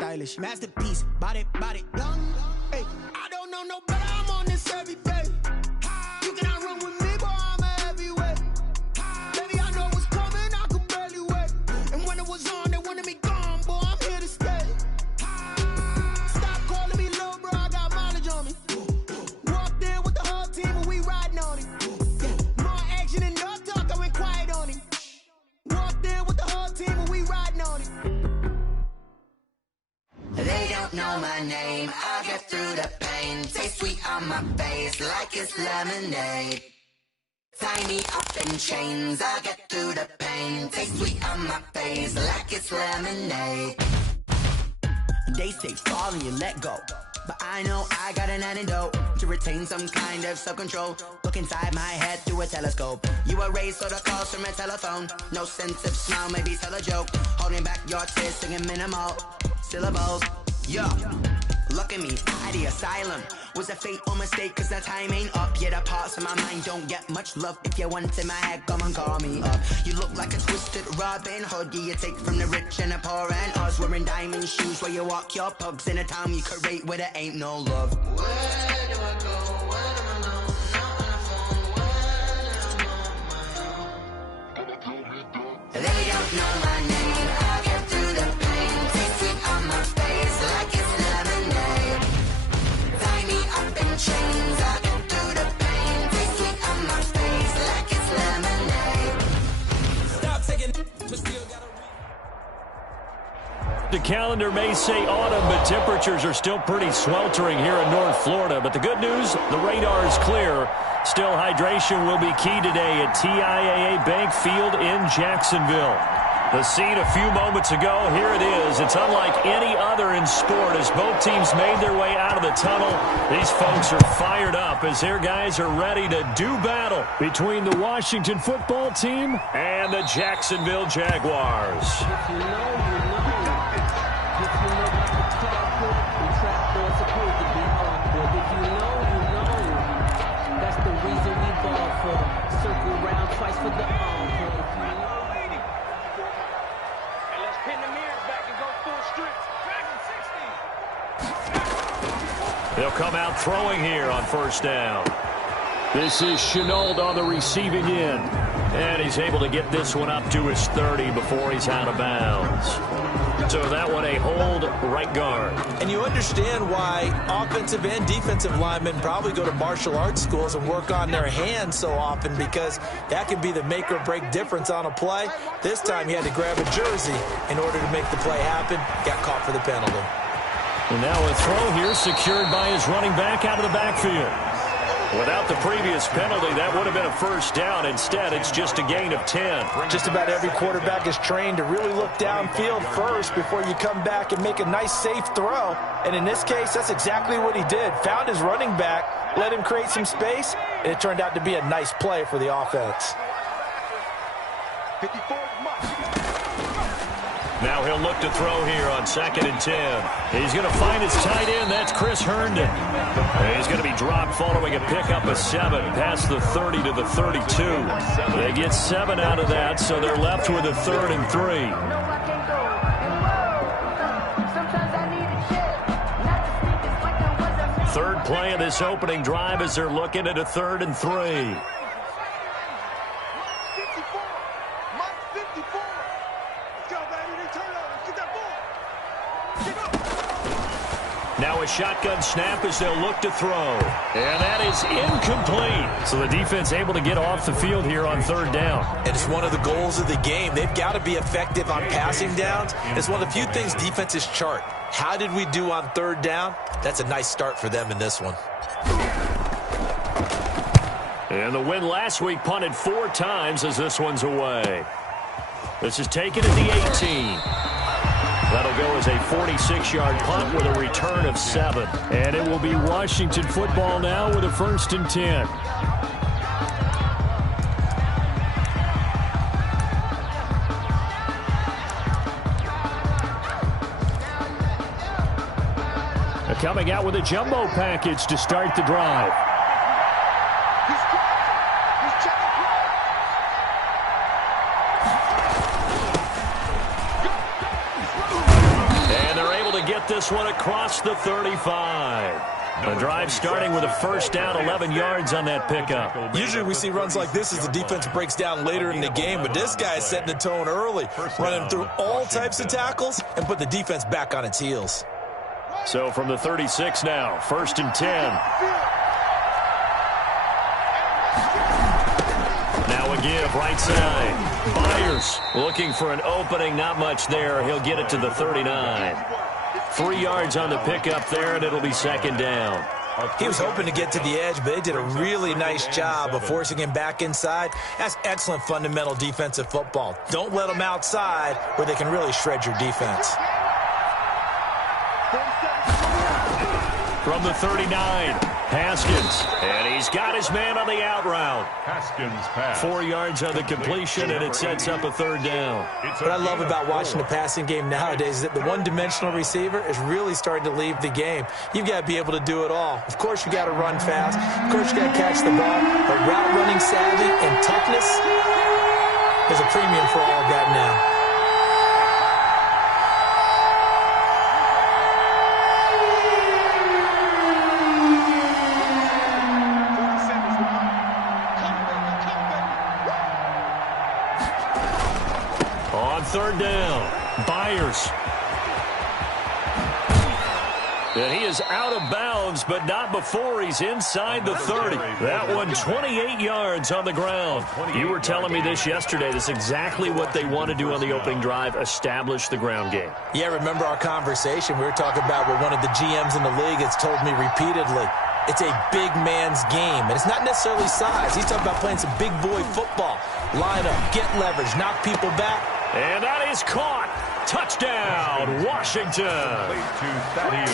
stylish. Masterpiece, body, young. Hey, I don't know no better, I'm on this every day. You cannot run with me, boy, I'm a heavyweight. Baby, I know what's coming, I could barely wait. And when it was on, they wanted me gone, boy, I'm here to stay. Stop calling me little bro, I got mileage on me. Walked in with the whole team and we riding on it. More action and no talk, I went quiet on it. Walked in with the whole team and we riding on it. They don't know my name, I'll get through the pain. Taste sweet on my face like it's lemonade. Tie me up in chains, I'll get through the pain. Taste sweet on my face like it's lemonade. They say fall and you let go, but I know I got an antidote to retain some kind of self-control. Look inside my head through a telescope. You were raised so the calls from a telephone. No sense of smile, maybe tell a joke. Holding back your tears, singing minimal syllables. Yo, look at me, at the asylum. Was a fate or mistake, cause the time ain't up. Yet the parts of my mind don't get much love. If you want in my head, come and call me up. You look like a twisted Robin Hood. Yeah, you take from the rich and the poor and us. Wearing diamond shoes where you walk your pugs in a town you create where there ain't no love. Where do I go? Where do I know? Not on the phone. When I'm on my own. They don't know my name. I'll get through the pain. Taste sweet on my face like it's lemonade. Tie me up in chains. I'll get through the pain. Taste sweet on my face like it's lemonade. Stop taking but still gotta The calendar may say autumn, but temperatures are still pretty sweltering here in North Florida. But the good news, the radar is clear. Still, hydration will be key today at TIAA Bank Field in Jacksonville. The scene a few moments ago, here it is. It's unlike any other in sport as both teams made their way out of the tunnel. These folks are fired up as their guys are ready to do battle between the Washington football team and the Jacksonville Jaguars. They'll come out throwing here on first down. This is Chenault on the receiving end. And he's able to get this one up to his 30 before he's out of bounds. So that one a hold right guard. And you understand why offensive and defensive linemen probably go to martial arts schools and work on their hands so often, because that can be the make or break difference on a play. This time he had to grab a jersey in order to make the play happen. Got caught for the penalty. And now a throw here secured by his running back out of the backfield. Without the previous penalty, that would have been a first down. Instead, it's just a gain of 10. Just about every quarterback is trained to really look downfield first before you come back and make a nice, safe throw. And in this case, that's exactly what he did. Found his running back, let him create some space, and it turned out to be a nice play for the offense. Now he'll look to throw here on 2nd and 10. He's going to find his tight end. That's Chris Herndon. He's going to be dropped following a pickup of 7 past the 30 to the 32. They get 7 out of that, so they're left with a 3rd and 3. Third play of this opening drive as they're looking at a 3rd and 3. Now a shotgun snap as they'll look to throw. And that is incomplete. So the defense able to get off the field here on 3rd down. And it's one of the goals of the game. They've got to be effective on passing downs. It's one of the few things defenses chart. How did we do on 3rd down? That's a nice start for them in this one. And the win last week punted 4 times as this one's away. This is taken at the 18. That'll go as a 46-yard punt with a return of 7. And it will be Washington football now with a 1st and 10. Coming out with a jumbo package to start the drive. get this one across the 35. The drive starting with a first down, 11 yards on that pickup. Usually we see runs like this as the defense breaks down later in the game, but this guy is setting the tone early, running through all types of tackles and put the defense back on its heels. So from the 36 now, 1st and 10. Now a give, right side. Byers looking for an opening, not much there. He'll get it to the 39. 3 yards on the pickup there, and it'll be 2nd down. He was hoping to get to the edge, but they did a really nice job of forcing him back inside. That's excellent fundamental defensive football. Don't let them outside where they can really shred your defense. From the 39, Haskins. And he's got his man on the out route. Haskins pass. 4 yards on the completion, and it sets up a 3rd down. What I love about watching the passing game nowadays is that the one-dimensional receiver is really starting to leave the game. You've got to be able to do it all. Of course, you got to run fast. Of course, you got to catch the ball. But route running savvy and toughness is a premium for all of that now. On 3rd down, Byers. And he is out of bounds, but not before he's inside the 30. That one 28 yards on the ground. You were telling me this yesterday. This is exactly what they want to do on the opening drive, establish the ground game. Yeah, remember our conversation? We were talking about what one of the GMs in the league has told me repeatedly. It's a big man's game, and it's not necessarily size. He's talking about playing some big boy football. Line up, get leverage, knock people back. And that is caught. Touchdown, Washington.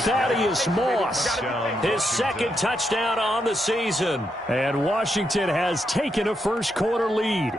Thaddeus Moss, his 2nd touchdown on the season. And Washington has taken a first-quarter lead.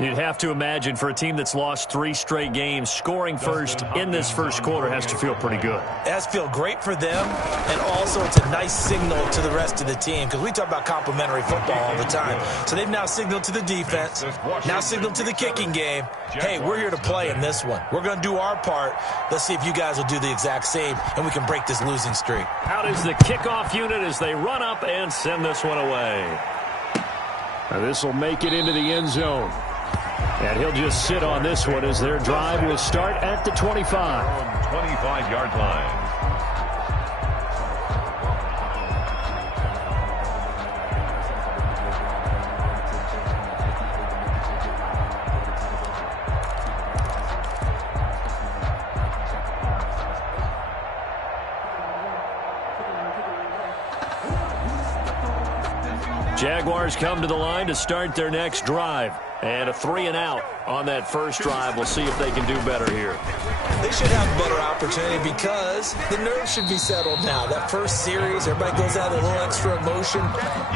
You'd have to imagine for a team that's lost 3 straight games, scoring first in this first quarter has to feel pretty good. It has to feel great for them, and also it's a nice signal to the rest of the team, because we talk about complimentary football all the time. So they've now signaled to the defense, now signaled to the kicking game, hey, we're here to play in this one. We're going to do our part. Let's see if you guys will do the exact same, and we can break this losing streak. Out is the kickoff unit as they run up and send this one away. Now this will make it into the end zone. And he'll just sit on this one as their drive will start at the 25. 25-yard line. Jaguars come to the line to start their next drive. And a 3-and-out on that first drive. We'll see if they can do better here. They should have a better opportunity because the nerves should be settled now. That first series, everybody goes out with a little extra emotion.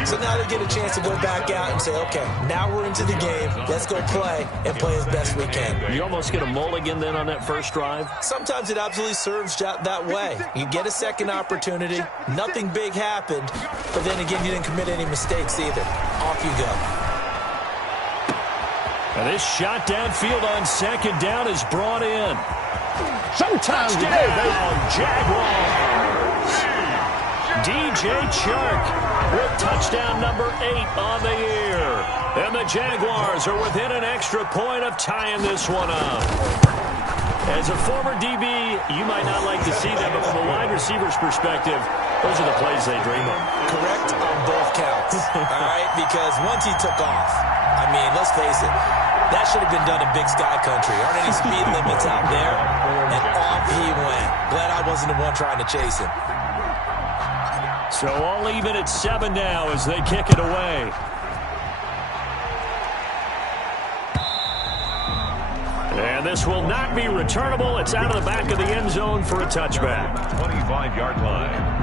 So now they get a chance to go back out and say, okay, now we're into the game. Let's go play and play as best we can. You almost get a mulligan then on that first drive? Sometimes it absolutely serves that way. You get a second opportunity. Nothing big happened. But then again, you didn't commit any mistakes either. Off you go. And this shot downfield on 2nd down is brought in. Sometimes touchdown, Jaguars. DJ Chark with touchdown number 8 on the year. And the Jaguars are within an extra point of tying this one up. As a former DB, you might not like to see that, but from a wide receiver's perspective, those are the plays they dream of. Correct on both counts, all right? Because once he took off, I mean, let's face it, that should have been done in Big Sky Country. Aren't any speed limits out there? And off he went. Glad I wasn't the one trying to chase him. So all even at 7 now as they kick it away. And this will not be returnable. It's out of the back of the end zone for a touchback. 25-yard line.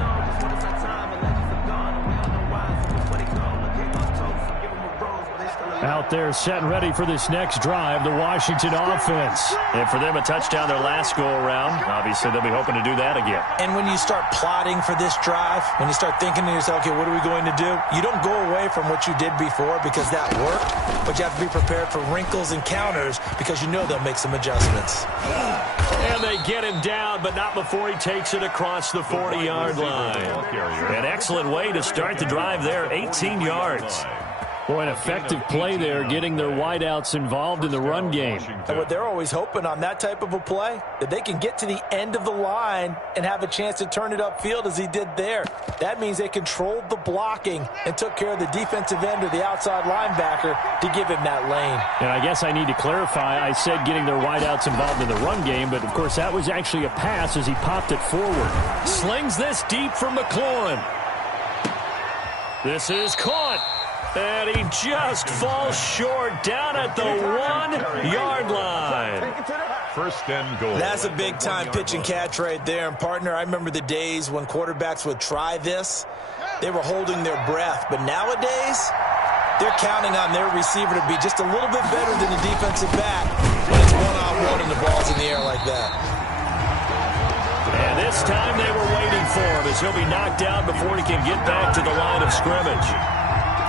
Out there set and ready for this next drive, the Washington offense. And for them, a touchdown their last go-around. Obviously, they'll be hoping to do that again. And when you start plotting for this drive, when you start thinking to yourself, okay, what are we going to do? You don't go away from what you did before because that worked, but you have to be prepared for wrinkles and counters because you know they'll make some adjustments. And they get him down, but not before he takes it across the 40-yard line. An excellent way to start the drive there, 18 yards. Boy, an effective play there, getting their wideouts involved in the run game. And what they're always hoping on that type of a play, that they can get to the end of the line and have a chance to turn it upfield as he did there. That means they controlled the blocking and took care of the defensive end or the outside linebacker to give him that lane. And I guess I need to clarify, I said getting their wideouts involved in the run game, but of course that was actually a pass as he popped it forward. Slings this deep for McLaurin. This is caught. And he just falls short down at the 1-yard line. First and goal. That's a big-time pitch and catch right there. And, partner, I remember the days when quarterbacks would try this. They were holding their breath. But nowadays, they're counting on their receiver to be just a little bit better than the defensive back when it's one-on-one and the ball's in the air like that. And this time they were waiting for him as he'll be knocked out before he can get back to the line of scrimmage.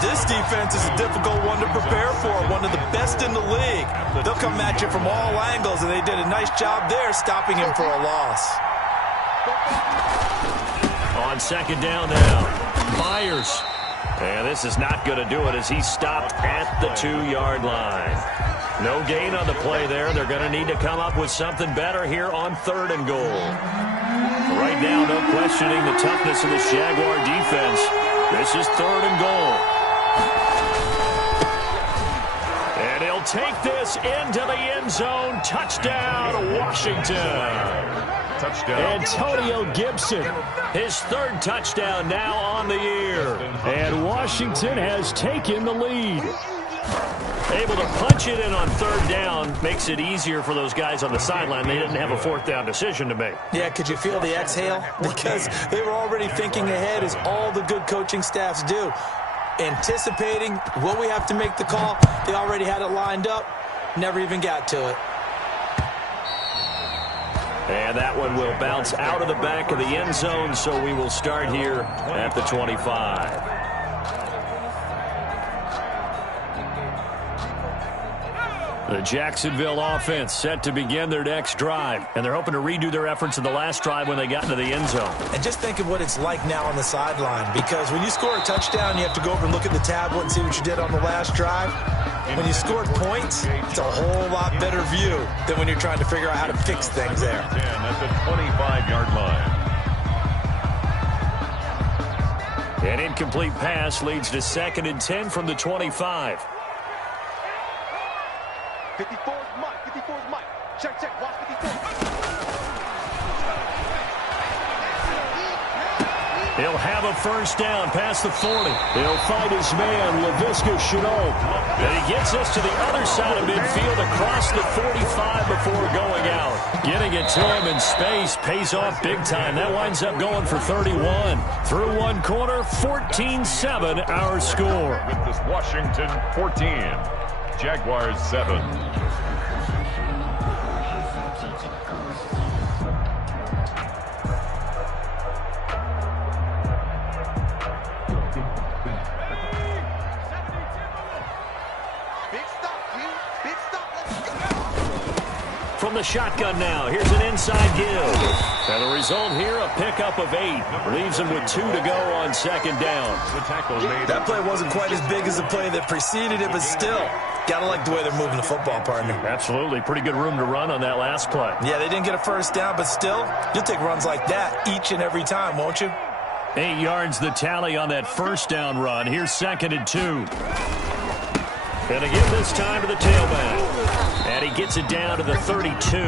This defense is a difficult one to prepare for, one of the best in the league. They'll come at you from all angles, and they did a nice job there stopping him for a loss. On second down now, Myers. And this is not going to do it as he's stopped at the 2-yard line. No gain on the play there. They're going to need to come up with something better here on 3rd and goal. Right now, no questioning the toughness of this Jaguar defense. This is 3rd and goal. And he'll take this into the end zone. Touchdown, Washington. Touchdown. Antonio Gibson, his 3rd touchdown now on the year. And Washington has taken the lead. Able to punch it in on 3rd down makes it easier for those guys on the sideline. They didn't have a 4th down decision to make. Yeah, could you feel the exhale? Because they were already thinking ahead, as all the good coaching staffs do. Anticipating, will we have to make the call? They already had it lined up, never even got to it. And that one will bounce out of the back of the end zone, so we will start here at the 25. The Jacksonville offense set to begin their next drive, and they're hoping to redo their efforts in the last drive when they got into the end zone. And just think of what it's like now on the sideline, because when you score a touchdown, you have to go over and look at the tablet and see what you did on the last drive. When you scored points, it's a whole lot better view than when you're trying to figure out how to fix things there. 10 at the 25-yard line. An incomplete pass leads to 2nd and 10 from the 25. 54 is Mike. 54 is Mike. Check. Watch 54. He'll have a 1st down past the 40. He'll find his man, Laviska Shenault. And he gets us to the other side of midfield across the 45 before going out. Getting it to him in space pays off big time. That winds up going for 31. Through one quarter, 14-7 our score. With this Washington 14. Jaguars 7. From the shotgun now, here's an inside give. And the result here, a pickup of 8. Leaves him with 2 to go on 2nd down. The tackle made. That play wasn't quite as big as the play that preceded it, but still, gotta like the way they're moving the football, partner. Absolutely. Pretty good room to run on that last play. Yeah, they didn't get a 1st down, but still, you'll take runs like that each and every time, won't you? 8 yards the tally on that 1st down run. Here's 2nd and 2. And again this time to the tailback. And he gets it down to the 32.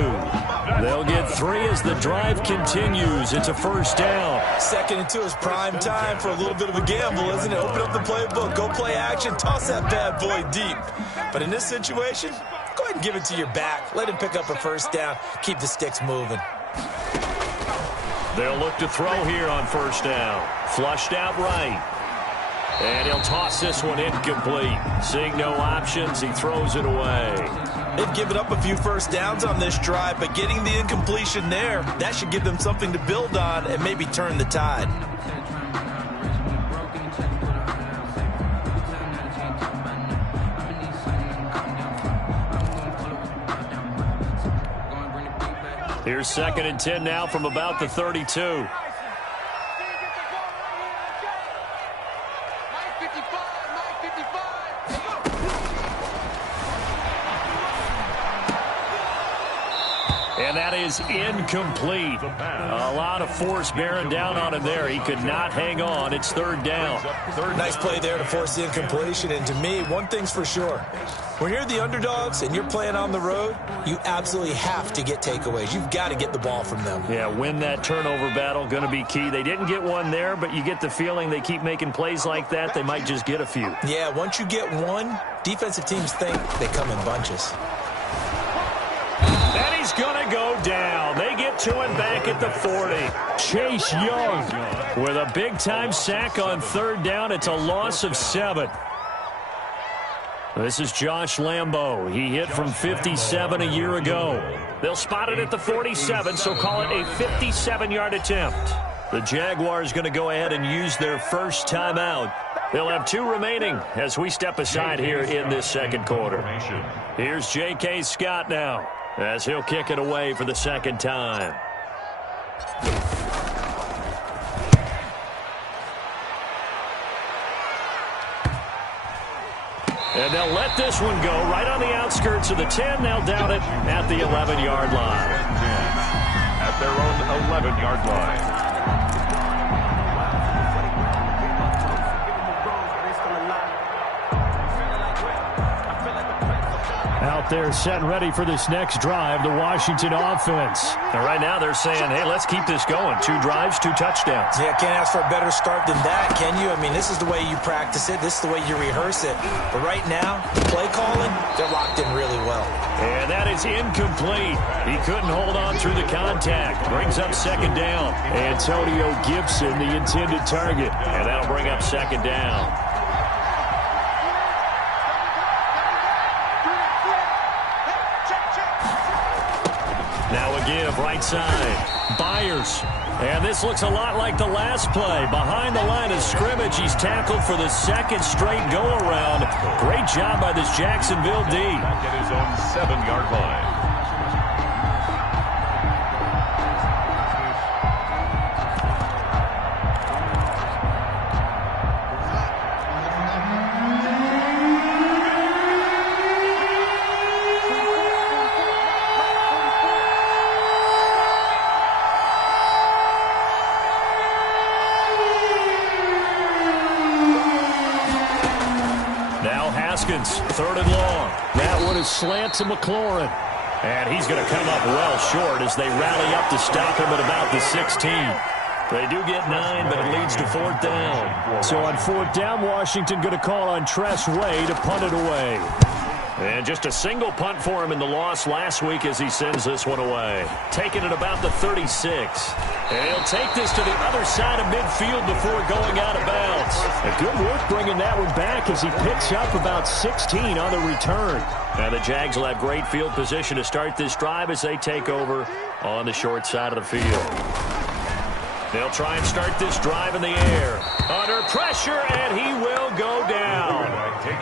They'll get 3 as the drive continues. It's a 1st down. 2nd and 2 is prime time for a little bit of a gamble, isn't it? Open up the playbook, go play action, toss that bad boy deep. But in this situation, go ahead and give it to your back. Let him pick up a 1st down. Keep the sticks moving. They'll look to throw here on 1st down. Flushed out right. And he'll toss this one incomplete. Seeing no options, he throws it away. They've given up a few first downs on this drive, but getting the incompletion there, that should give them something to build on and maybe turn the tide. Here's 2nd and 10 now from about the 32. And that is incomplete. A lot of force bearing down on him there. He could not hang on. It's 3rd down. Nice play there to force the incompletion. And to me, one thing's for sure. When you're the underdogs and you're playing on the road, you absolutely have to get takeaways. You've got to get the ball from them. Yeah, win that turnover battle, going to be key. They didn't get one there, but you get the feeling they keep making plays like that, they might just get a few. Yeah, once you get one, defensive teams think they come in bunches. And he's going to go down. They get to him back at the 40. Chase Young with a big-time sack on 3rd down. It's a loss of 7. This is Josh Lambo. He hit from 57 a year ago. They'll spot it at the 47, so call it a 57-yard attempt. The Jaguars going to go ahead and use their first timeout. They'll have 2 remaining as we step aside here in this 2nd quarter. Here's J.K. Scott now as he'll kick it away for the 2nd time. And they'll let this one go right on the outskirts of the 10. They'll down it at the 11-yard line. At their own 11-yard line. Out there set and ready for this next drive, the Washington offense. And right now they're saying, hey, let's keep this going. 2 drives, 2 touchdowns. Yeah, can't ask for a better start than that, can you? I mean, this is the way you practice it. This is the way you rehearse it. But right now, play calling, they're locked in really well. And that is incomplete. He couldn't hold on through the contact. Brings up 2nd down. Antonio Gibson, the intended target. And that'll bring up 2nd down. Give right side. Byers. And this looks a lot like the last play. Behind the line of scrimmage, he's tackled for the 2nd straight go-around. Great job by this Jacksonville D. Back at his own 7-yard line. Haskins, 3rd and long. That one is slant to McLaurin. And he's going to come up well short as they rally up to stop him at about the 16. They do get 9, but it leads to 4th down. So on 4th down, Washington going to call on Tress Way to punt it away. And just a single punt for him in the loss last week as he sends this one away. Taking it about the 36. And he'll take this to the other side of midfield before going out of bounds. A good work bringing that one back as he picks up about 16 on the return. Now the Jags will have great field position to start this drive as they take over on the short side of the field. They'll try and start this drive in the air. Under pressure, and he will go down.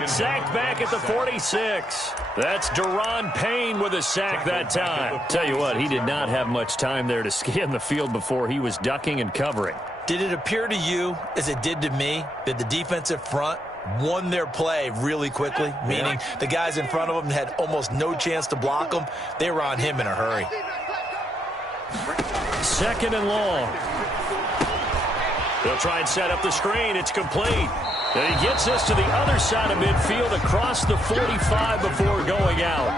Sacked back at the 46. That's Deron Payne with a sack that time. Tell you what, he did not have much time there to scan the field before he was ducking and covering. Did it appear to you, as it did to me, that the defensive front won their play really quickly? Meaning the guys in front of them had almost no chance to block them. They were on him in a hurry. 2nd and long. They'll try and set up the screen. It's complete. And he gets this to the other side of midfield across the 45 before going out.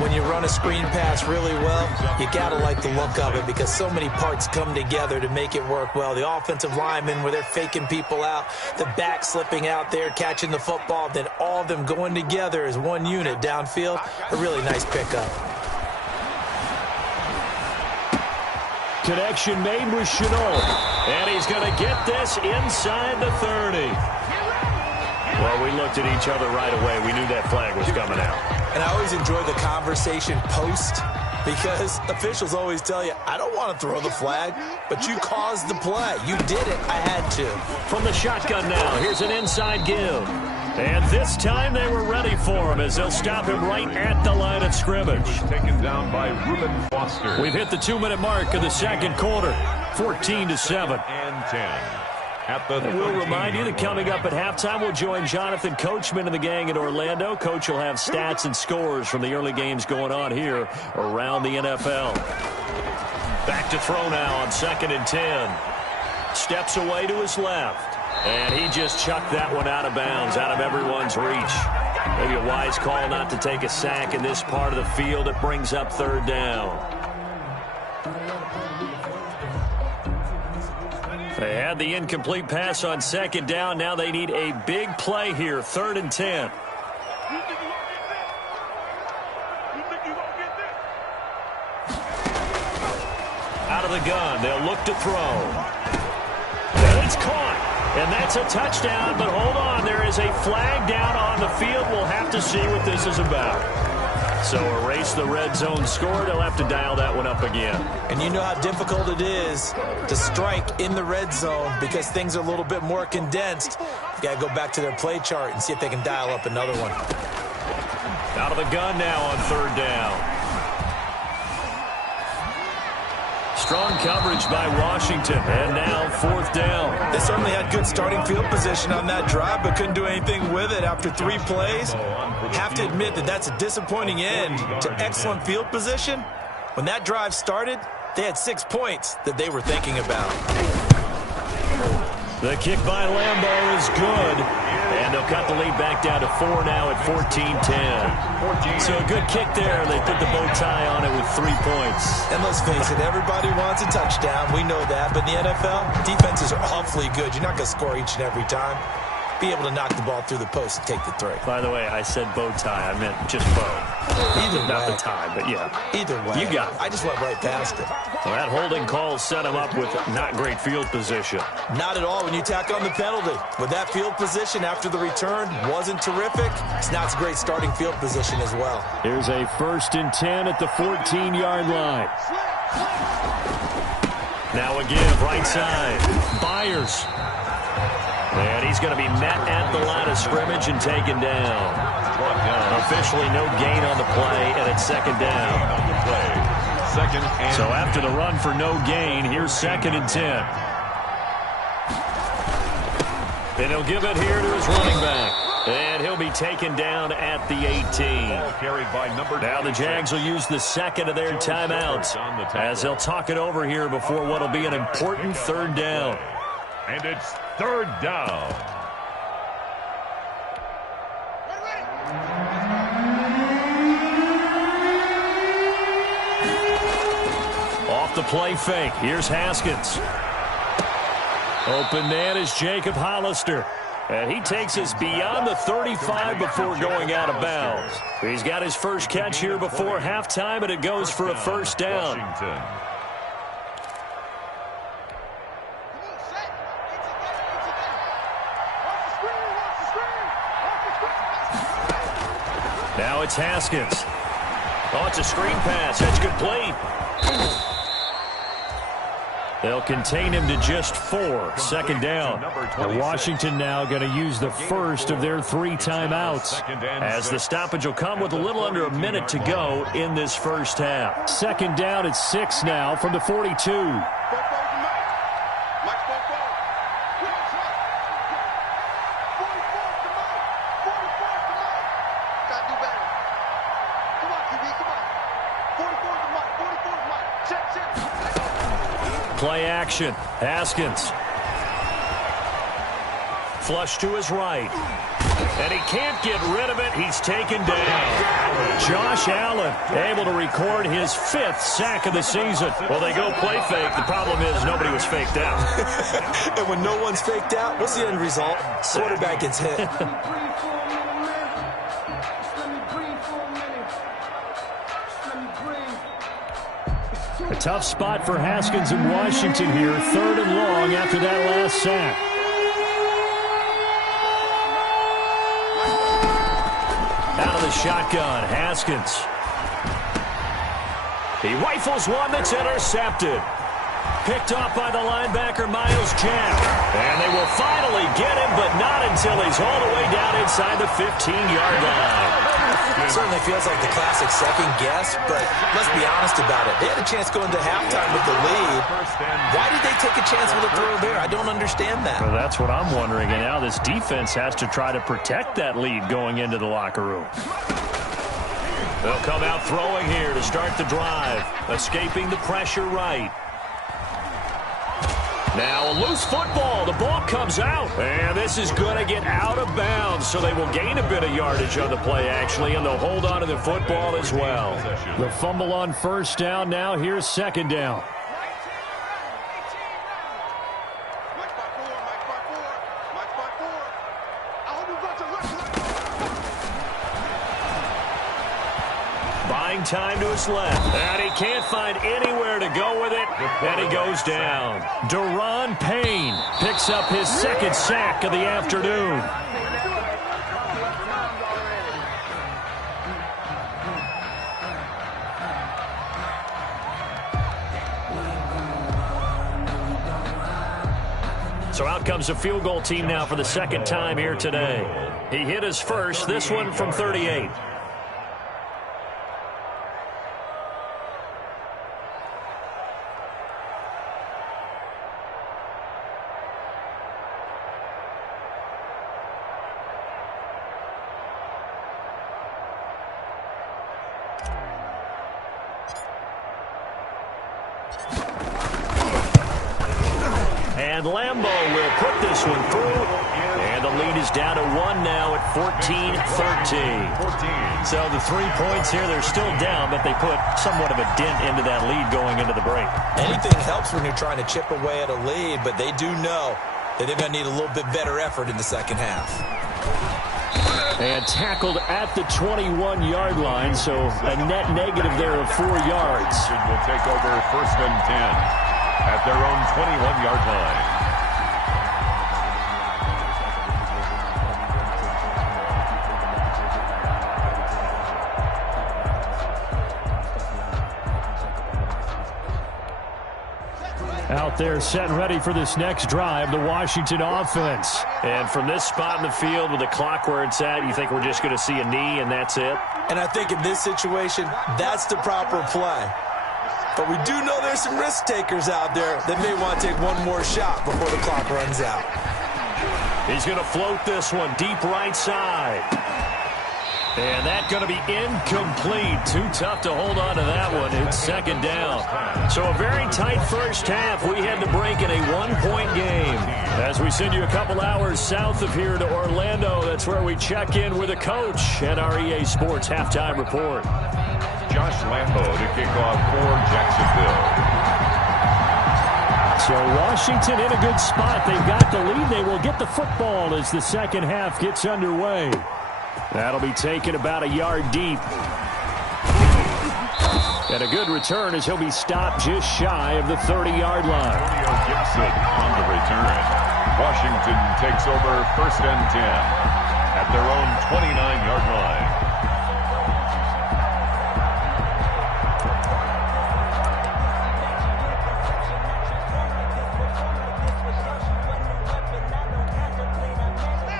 When you run a screen pass really well, you got to like the look of it because so many parts come together to make it work well. The offensive linemen where they're faking people out, the back slipping out there, catching the football, then all of them going together as one unit downfield. A really nice pickup. Connection made with Chenault. And he's going to get this inside the 30. Well, we looked at each other right away. We knew that flag was coming out. And I always enjoy the conversation post because officials always tell you, I don't want to throw the flag, but you caused the play. You did it. I had to. From the shotgun now, here's an inside give. And this time they were ready for him as they'll stop him right at the line of scrimmage. Taken down by Reuben Foster. We've hit the 2-minute mark of the second quarter, 14-7. And 10. We'll remind you that coming up at halftime, we'll join Jonathan Coachman and the gang in Orlando. Coach will have stats and scores from the early games going on here around the NFL. Back to throw now on 2nd and 10. Steps away to his left. And he just chucked that one out of bounds, out of everyone's reach. Maybe a wise call not to take a sack in this part of the field. It brings up 3rd down. They had the incomplete pass on 2nd down. Now they need a big play here, 3rd and 10. Out of the gun, they'll look to throw. And it's caught. And that's a touchdown, but hold on. There is a flag down on the field. We'll have to see what this is about. So erase the red zone score. They'll have to dial that one up again. And you know how difficult it is to strike in the red zone because things are a little bit more condensed. You got to go back to their play chart and see if they can dial up another one. Out of the gun now on 3rd down. Strong coverage by Washington, and now 4th down. They certainly had good starting field position on that drive, but couldn't do anything with it after 3 plays. Have to admit that that's a disappointing end to excellent field position. When that drive started, they had 6 points that they were thinking about. The kick by Lambeau is good. And they'll cut the lead back down to 4 now at 14-10. So a good kick there. They put the bow tie on it with 3 points. And let's face it, everybody wants a touchdown. We know that. But in the NFL, defenses are awfully good. You're not going to score each and every time. Be able to knock the ball through the post and take the 3. By the way, I said bow tie. I meant just bow. Either way. Not the tie, but yeah. Either way. You got it. I just went right past it. Well, that holding call set him up with not great field position. Not at all when you tack on the penalty. With that field position after the return wasn't terrific. It's not a great starting field position as well. Here's a 1st and 10 at the 14-yard line. Now again, right side. Byers. And he's going to be met at the line of scrimmage and taken down. Officially no gain on the play, and it's 2nd down. So after the run for no gain, here's 2nd and 10. And he'll give it here to his running back. And he'll be taken down at the 18. Now the Jags will use the 2nd of their timeouts as they'll talk it over here before what will be an important 3rd down. And it's 3rd down. Off the play fake. Here's Haskins. Open man is Jacob Hollister. And he takes us beyond the 35 before going out of bounds. He's got his first catch here before halftime, and it goes for a 1st down. Now it's Haskins. Oh, it's a screen pass. That's complete. They'll contain him to just 4. 2nd down. And Washington now going to use the first of their 3 timeouts, as the stoppage will come with a little under a minute to go in this first half. 2nd down at 6 now from the 42. Play action. Haskins. Flush to his right. And he can't get rid of it. He's taken down. Josh Allen able to record his 5th sack of the season. Well, they go play fake. The problem is nobody was faked out. And when no one's faked out, what's the end result? Quarterback gets hit. A tough spot for Haskins in Washington here. 3rd and long after that last sack. the shotgun. Haskins. He rifles one that's intercepted. Picked off by the linebacker, Miles Jack. And they will finally get him, but not until he's all the way down inside the 15-yard line. It certainly feels like the classic second guess, but let's be honest about it. They had a chance going to halftime with the lead. Why did they take a chance with a throw there? I don't understand that. Well, that's what I'm wondering, and now this defense has to try to protect that lead going into the locker room. They'll come out throwing here to start the drive, escaping the pressure right. Now a loose football. The ball comes out. And this is going to get out of bounds, so they will gain a bit of yardage on the play, actually, and they'll hold on to the football as well. The fumble on first down. Now here's second down. Buying time to his left. And he can't find anywhere to go with it. And he goes down. Deron Payne picks up his second sack of the afternoon. So out comes the field goal team now for the second time here today. He hit his first, this one from 38. And Lambo will put this one through. And the lead is down to 1 now at 14-13. So the 3 points here, they're still down, but they put somewhat of a dent into that lead going into the break. Anything helps when you're trying to chip away at a lead, but they do know that they're going to need a little bit better effort in the second half. And tackled at the 21-yard line, so a net negative there of 4 yards. Will take over first and 10. At their own 21-yard line. Out there set and ready for this next drive, the Washington offense. And from this spot in the field with the clock where it's at, you think we're just going to see a knee and that's it? And I think in this situation, that's the proper play. But we do know there's some risk takers out there that may want to take one more shot before the clock runs out. He's going to float this one deep right side. And that's going to be incomplete. Too tough to hold on to that one. It's second down. So a very tight first half. We had to break in a one-point game. As we send you a couple hours south of here to Orlando, that's where we check in with a coach at our EA Sports Halftime Report. Josh Lambo to kick off for Jacksonville. So Washington in a good spot. They've got the lead. They will get the football as the second half gets underway. That'll be taken about a yard deep. And a good return as he'll be stopped just shy of the 30-yard line. Gibson on the return. Washington takes over first and 10 at their own 29-yard line.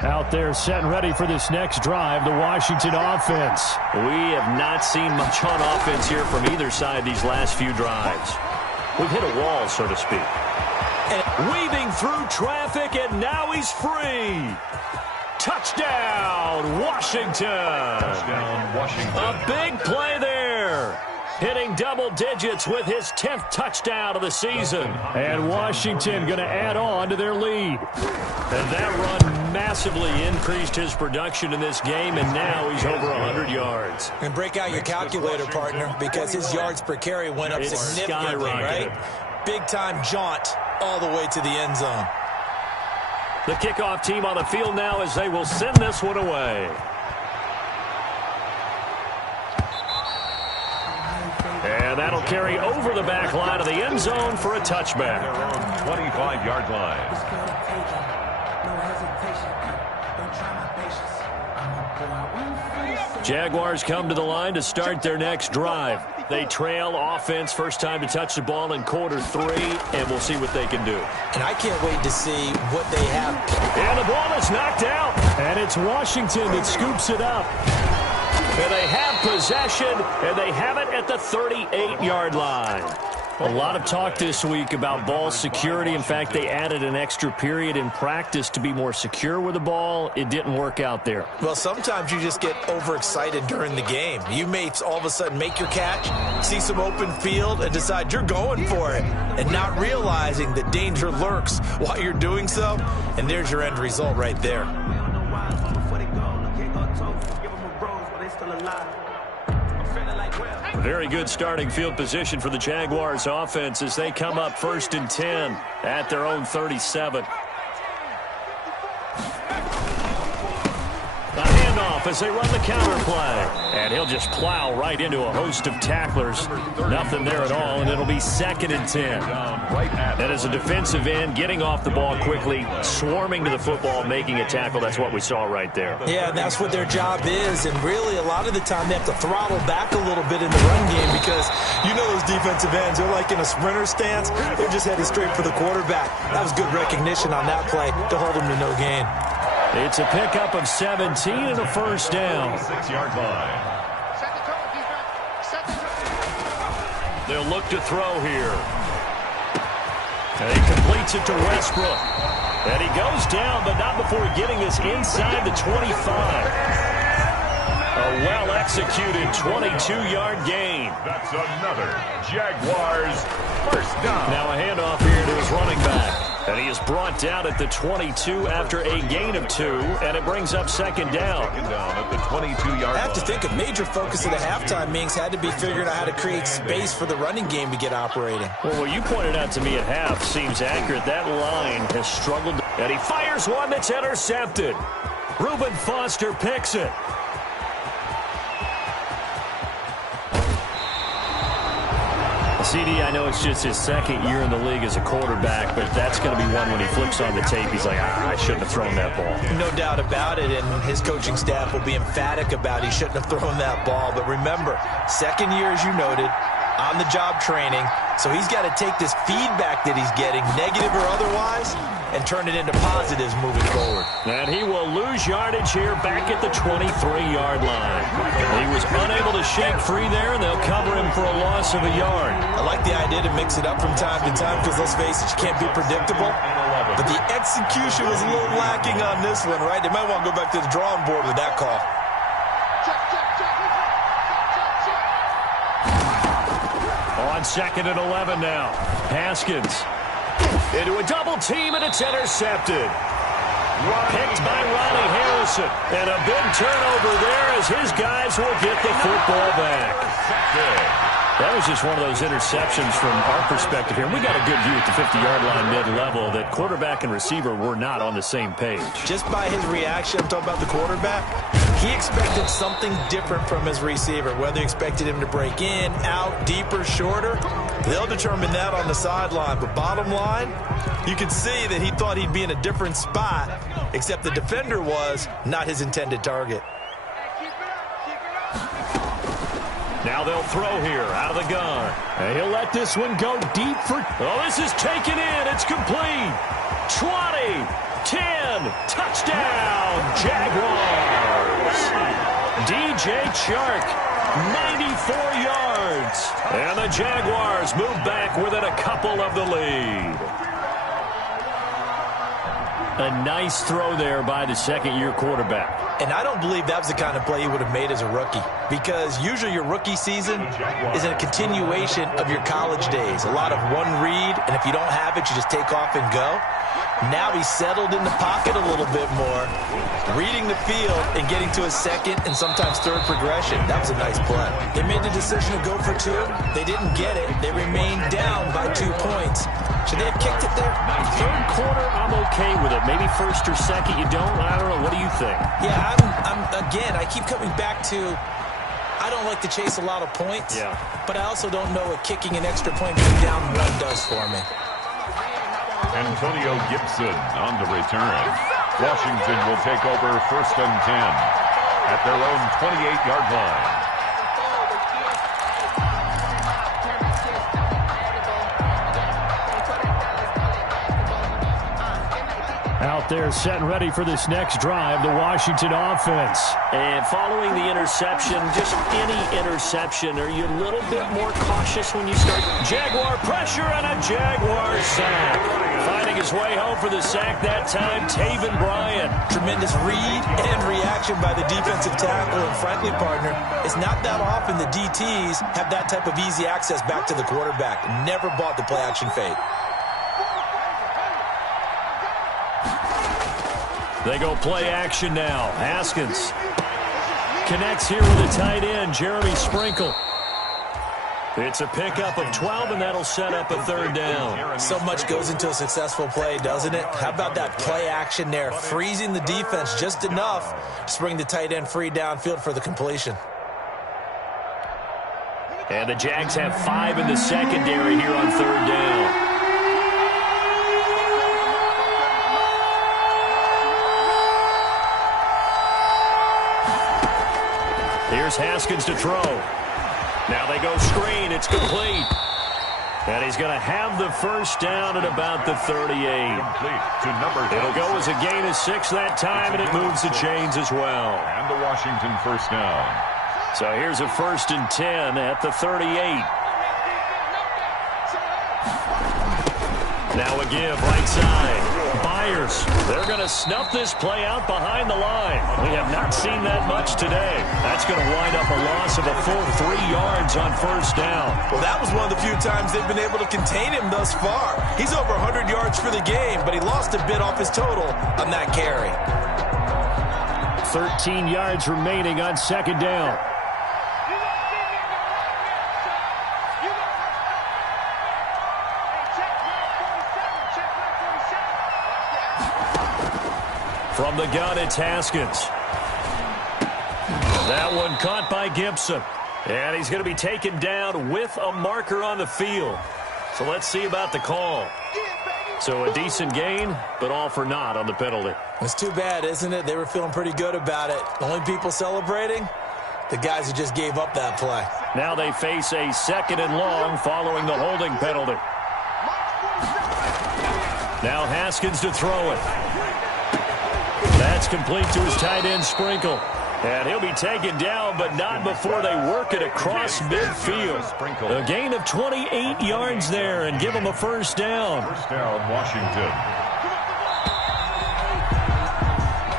Out there set and ready for this next drive, the Washington offense. We have not seen much on offense here from either side these last few drives. We've hit a wall, so to speak. And weaving through traffic, and now he's free. Touchdown, Washington. Touchdown, Washington. A big play there. Hitting double digits with his 10th touchdown of the season. And Washington going to add on to their lead. And that run massively increased his production in this game, and now he's over 100 yards. And break out your calculator, partner, because his yards per carry went up significantly, right? Big-time jaunt all the way to the end zone. The kickoff team on the field now as they will send this one away. And that'll carry over the back line of the end zone for a touchback. Their own 25-yard line. Jaguars come to the line to start their next drive. They trail offense, first time to touch the ball in quarter 3, and we'll see what they can do. And I can't wait to see what they have. And the ball is knocked out, and it's Washington that scoops it up. And they have possession, and they have it at the 38-yard line. A lot of talk this week about ball security. In fact, they added an extra period in practice to be more secure with the ball. It didn't work out there. Well, sometimes you just get overexcited during the game. You may all of a sudden make your catch, see some open field, and decide you're going for it, and not realizing that danger lurks while you're doing so. And there's your end result right there. Very good starting field position for the Jaguars offense as they come up 1st and 10 at their own 37. A handoff as they run the counter play. And he'll just plow right into a host of tacklers. Nothing there at all, and it'll be 2nd and 10. And as a defensive end, getting off the ball quickly, swarming to the football, making a tackle, that's what we saw right there. Yeah, and that's what their job is. And really, a lot of the time, they have to throttle back a little bit in the run game because you know those defensive ends, they're like in a sprinter stance. They're just headed straight for the quarterback. That was good recognition on that play to hold them to no gain. It's a pickup of 17 and a first down. 6-yard line. They'll look to throw here. And he completes it to Westbrook. And he goes down, but not before getting this inside the 25. A well-executed 22-yard gain. That's another Jaguars first down. Now a handoff here to his running back. And he is brought down at the 22 after a gain of 2, and it brings up 2nd down. Second down at the 22-yard line. I have to think a major focus of the halftime meetings had to be figuring out how to create space for the running game to get operating. Well, what you pointed out to me at half seems accurate. That line has struggled, and he fires one that's intercepted. Reuben Foster picks it. CD, I know it's just his 2nd year in the league as a quarterback, but that's going to be one when he flips on the tape. He's like, I shouldn't have thrown that ball. No doubt about it, and his coaching staff will be emphatic about he shouldn't have thrown that ball. But remember, 2nd year, as you noted, on-the-job training, so he's got to take this feedback that he's getting, negative or otherwise, and turn it into positives moving forward. And he will lose yardage here back at the 23-yard line. He was unable to shake free there, and they'll cover him for a loss of a yard. I like the idea to mix it up from time to time because, let's face it, you can't be predictable. But the execution was a little lacking on this one, right? They might want to go back to the drawing board with that call. On 2nd and 11 now. Haskins into a double team, and it's intercepted. Picked by Ronnie Harrison. And a big turnover there as his guys will get the football back. That was just one of those interceptions from our perspective here. We got a good view at the 50-yard line mid-level that quarterback and receiver were not on the same page. Just by his reaction, I'm talking about the quarterback, he expected something different from his receiver. Whether he expected him to break in, out, deeper, shorter, they'll determine that on the sideline. But bottom line, you can see that he thought he'd be in a different spot, except the defender was not his intended target. Now they'll throw here out of the gun. And he'll let this one go deep for... Oh, this is taken in. It's complete. 20, 10, touchdown, Jaguars. DJ Chark, 94 yards. And the Jaguars move back within a couple of the lead. A nice throw there by the 2nd-year quarterback. And I don't believe that was the kind of play he would have made as a rookie, because usually your rookie season is a continuation of your college days. A lot of one read, and if you don't have it, you just take off and go. Now he's settled in the pocket a little bit more, reading the field and getting to his 2nd and sometimes 3rd progression. That was a nice play. They made the decision to go for 2. They didn't get it. They remained down by 2 points. Should they have kicked it there? 3rd quarter, I'm okay with it. Maybe 1st or 2nd, you don't. I don't know. What do you think? Yeah, again, I keep coming back to, I don't like to chase a lot of points, but I also don't know what kicking an extra point being down 1 does for me. Antonio Gibson on the return. Washington will take over 1st and 10. at their own 28-yard line. Out there setting ready for this next drive, the Washington offense. And following the interception, just any interception, are you a little bit more cautious when you start? Jaguar pressure and a Jaguar sack. Finding his way home for the sack that time, Taven Bryan. Tremendous read and reaction by the defensive tackle. And frankly, partner, it's not that often the DTs have that type of easy access back to the quarterback. Never bought the play-action fake. They go play action now. Haskins connects here with a tight end, Jeremy Sprinkle. It's a pickup of 12, and that'll set up a third down. So much goes into a successful play, doesn't it? How about that play action there, freezing the defense just enough to bring the tight end free downfield for the completion. And the Jags have 5 in the secondary here on third down. Here's Haskins to throw. Now they go screen. It's complete. And he's going to have the first down at about the 38. It'll go as a gain of 6 that time, and it moves the chains as well. And the Washington first down. So here's a 1st and 10 at the 38. Now a give right side. Byers, they're going to snuff this play out behind the line. We have not seen that much today. That's going to wind up a loss of a full 3 yards on first down. Well, that was one of the few times they've been able to contain him thus far. He's over 100 yards for the game, but he lost a bit off his total on that carry. 13 yards remaining on second down. From the gun, it's Haskins. That one caught by Gibson. And he's going to be taken down with a marker on the field. So let's see about the call. So a decent gain, but all for naught on the penalty. It's too bad, isn't it? They were feeling pretty good about it. The only people celebrating, the guys who just gave up that play. Now they face a 2nd and long following the holding penalty. Now Haskins to throw it. That's complete to his tight end, Sprinkle. And he'll be taken down, but not before they work it across midfield. A gain of 28 yards there and give him a first down. First down, Washington.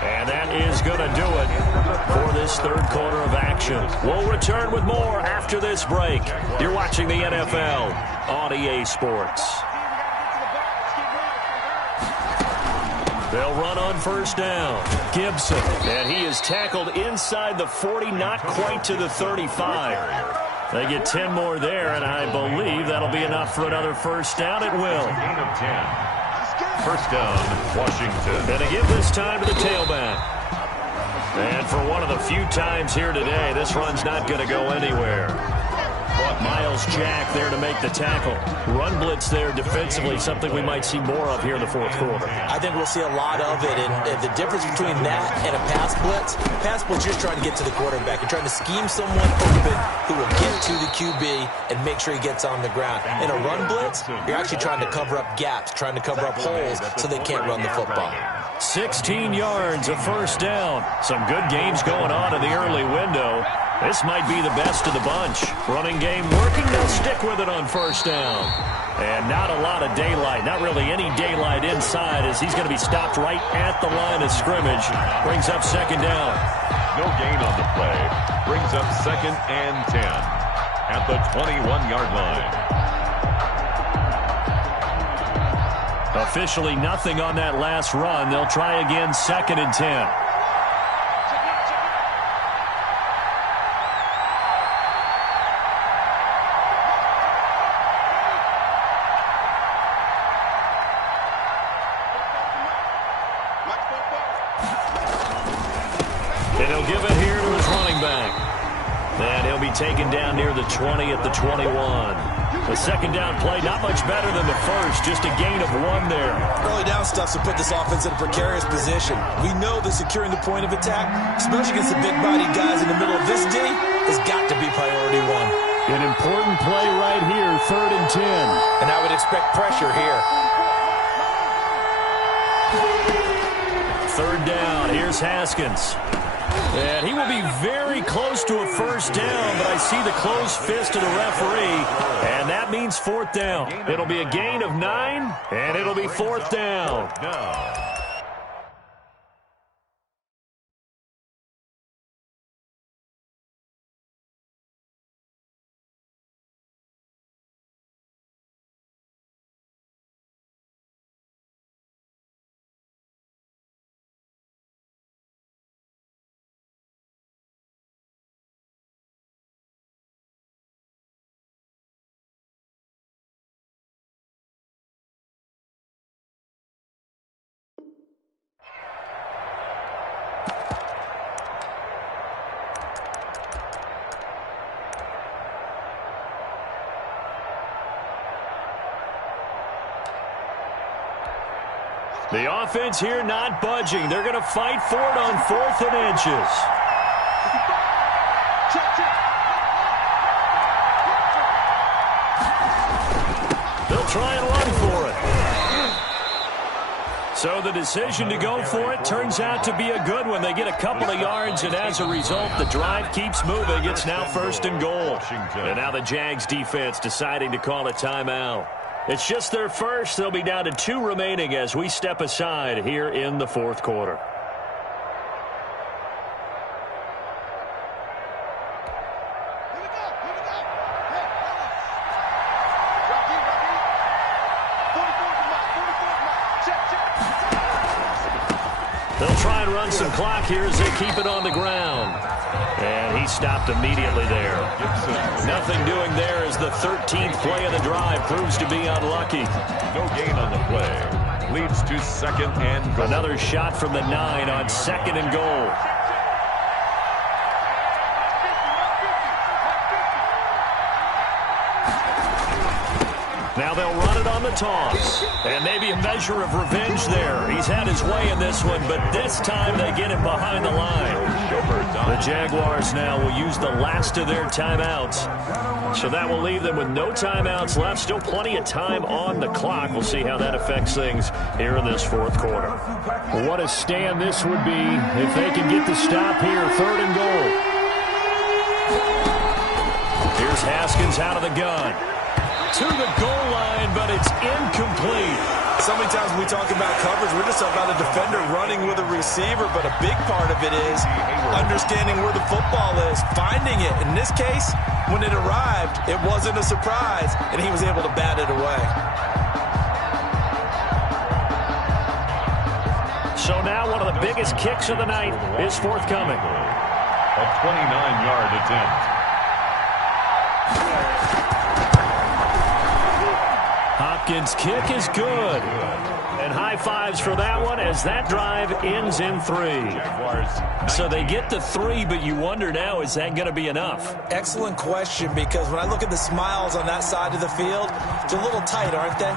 And that is going to do it for this third quarter of action. We'll return with more after this break. You're watching the NFL on EA Sports. They'll run on first down. Gibson. And he is tackled inside the 40, not quite to the 35. They get 10 more there, and I believe that'll be enough for another first down. It will. Gain of 10. First down, Washington. And a give this time to the tailback. And for one of the few times here today, this run's not going to go anywhere. Miles Jack there to make the tackle. Run blitz there defensively, something we might see more of here in the fourth quarter. I think we'll see a lot of it, and the difference between that and a pass blitz, you're trying to get to the quarterback. You're trying to scheme someone open who will get to the QB and make sure he gets on the ground. In a run blitz, you're actually trying to cover up gaps, trying to cover up holes so they can't run the football. 16 yards, a first down. Some good games going on in the early window. This might be the best of the bunch. Running game working. They'll stick with it on first down. And not a lot of daylight. Not really any daylight inside as he's going to be stopped right at the line of scrimmage. Brings up second down. No gain on the play. Brings up 2nd and 10 at the 21-yard line. Officially nothing on that last run. They'll try again 2nd and 10. And he'll give it here to his running back. And he'll be taken down near the 20 at the 21. The second down play, not much better than the first, just a gain of 1 there. Early down stuff to put this offense in a precarious position. We know that securing the point of attack, especially against the big-bodied guys in the middle of this D, has got to be priority 1. An important play right here, 3rd and 10. And I would expect pressure here. 3rd down, here's Haskins. And he will be very close to a first down, but I see the closed fist of the referee, and that means 4th down. It'll be a gain of 9, and it'll be 4th down. The offense here not budging. They're going to fight for it on 4th and inches. They'll try and run for it. So the decision to go for it turns out to be a good one. They get a couple of yards, and as a result, the drive keeps moving. It's now 1st and goal. And now the Jags defense deciding to call a timeout. It's just their first. They'll be down to 2 remaining as we step aside here in the 4th quarter. They'll try and run some clock here as they keep it on the ground. And he stopped immediately there. Nothing doing there as the 13th play of the drive proves to be unlucky. No gain on the play. Leads to 2nd and goal. Another shot from the 9 on 2nd and goal. Now they'll run it on the toss. And maybe a measure of revenge there. He's had his way in this one, but this time they get it behind the line. The Jaguars now will use the last of their timeouts. So that will leave them with no timeouts left. Still plenty of time on the clock. We'll see how that affects things here in this 4th quarter. What a stand this would be if they can get the stop here. 3rd and goal. Here's Haskins out of the gun. To the goal line, but it's incomplete. So many times when we talk about coverage, we're just about a defender running with a receiver, but a big part of it is understanding where the football is, finding it. In this case, when it arrived, it wasn't a surprise, and he was able to bat it away. So now one of the biggest kicks of the night is forthcoming. A 29-yard attempt. Hopkins' kick is good. And high fives for that one as that drive ends in 3. So they get the 3, but you wonder now, is that going to be enough? Excellent question, because when I look at the smiles on that side of the field, they're a little tight, aren't they?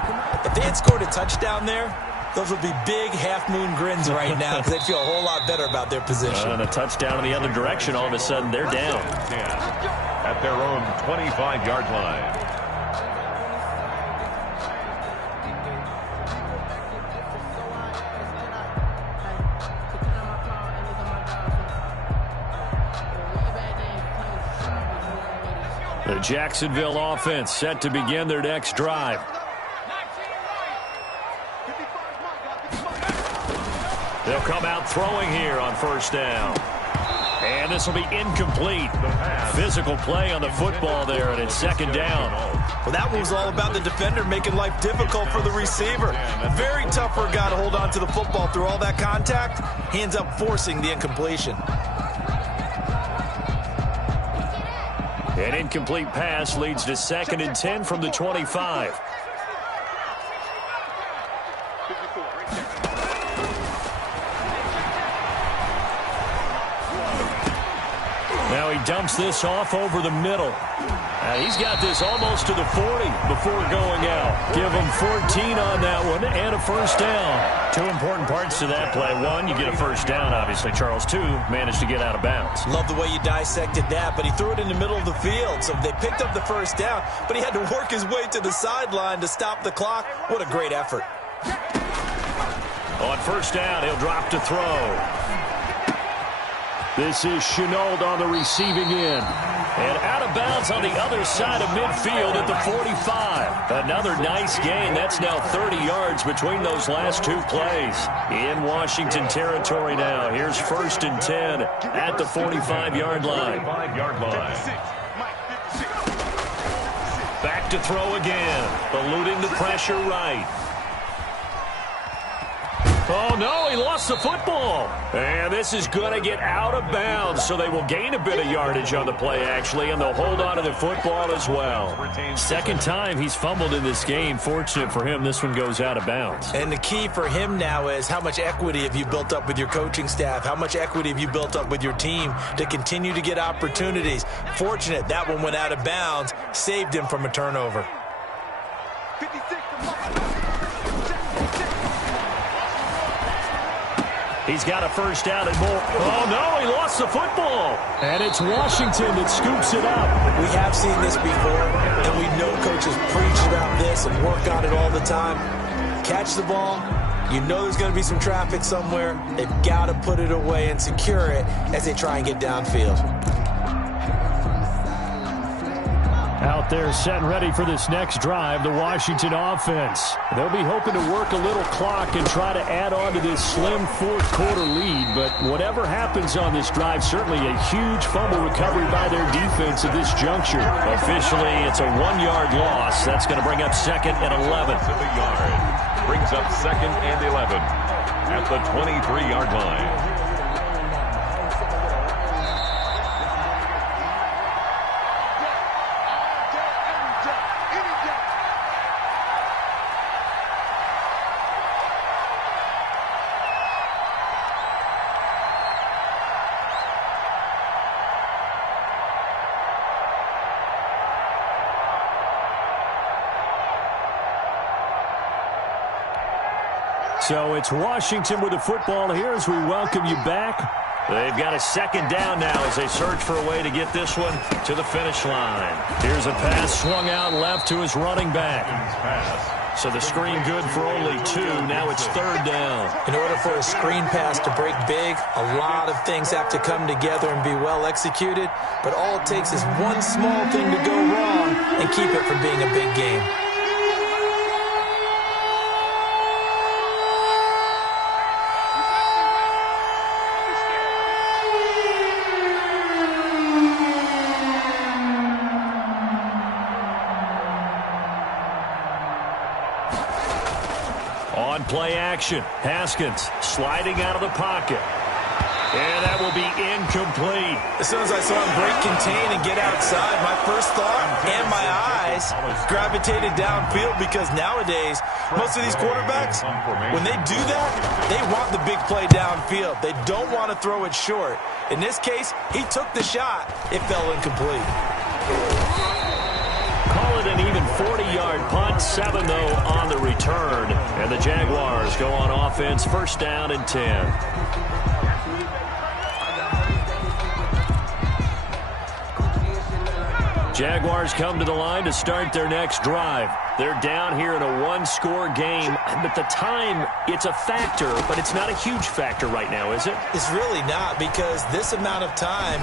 If they had scored a touchdown there, those would be big half-moon grins right now because they'd feel a whole lot better about their position. And a touchdown in the other direction, all of a sudden they're down. At their own 25-yard line. The Jacksonville offense set to begin their next drive. They'll come out throwing here on 1st down. And this will be incomplete. Physical play on the football there, and it's 2nd down. Well, that one was all about the defender making life difficult for the receiver. Very tough for a guy to hold on to the football through all that contact. He ends up forcing the incompletion. An incomplete pass leads to 2nd and 10 from the 25. Now he he dumps this off over the middle. He's got this almost to the 40 before going out. Give him 14 on that one and a first down. Two important parts to that play. One, you get a first down, obviously, Charles. Two, managed to get out of bounds. Love the way you dissected that, but he threw it in the middle of the field. So they picked up the first down, but he had to work his way to the sideline to stop the clock. What a great effort. On first down, he'll drop to throw. This is Chenault on the receiving end. And out of bounds on the other side of midfield at the 45. Another nice gain. That's now 30 yards between those last two plays. In Washington territory now. Here's 1st and 10 at the 45-yard line. Back to throw again. Eluding the pressure right. Oh, no, he lost the football. And this is going to get out of bounds, so they will gain a bit of yardage on the play, actually, and they'll hold on to the football as well. Second time he's fumbled in this game. Fortunate for him, this one goes out of bounds. And the key for him now is how much equity have you built up with your coaching staff? How much equity have you built up with your team to continue to get opportunities? Fortunate that one went out of bounds, saved him from a turnover. 56. He's got a first down and more. Oh, no, he lost the football. And it's Washington that scoops it up. We have seen this before, and we know coaches preach about this and work on it all the time. Catch the ball. You know there's going to be some traffic somewhere. They've got to put it away and secure it as they try and get downfield. Out there set and ready for this next drive, the Washington offense. They'll be hoping to work a little clock and try to add on to this slim fourth-quarter lead. But whatever happens on this drive, certainly a huge fumble recovery by their defense at this juncture. Officially, it's a 1-yard loss. That's going to bring up 2nd and 11. Brings up 2nd and 11 at the 23-yard line. So it's Washington with the football here as we welcome you back. They've got a second down now as they search for a way to get this one to the finish line. Here's a pass swung out left to his running back. So the screen good for only 2. Now it's 3rd down. In order for a screen pass to break big, a lot of things have to come together and be well executed. But all it takes is one small thing to go wrong and keep it from being a big game. On play action, Haskins sliding out of the pocket. And that will be incomplete. As soon as I saw him break, contain, and get outside, my first thought and my eyes gravitated downfield because nowadays, most of these quarterbacks, when they do that, they want the big play downfield. They don't want to throw it short. In this case, he took the shot. It fell incomplete. Call it an even 40-yard punt, 7 though on the return. And the Jaguars go on offense, 1st down and 10. Jaguars come to the line to start their next drive. They're down here in a one-score game, but the time, it's a factor, but it's not a huge factor right now, is it? It's really not, because this amount of time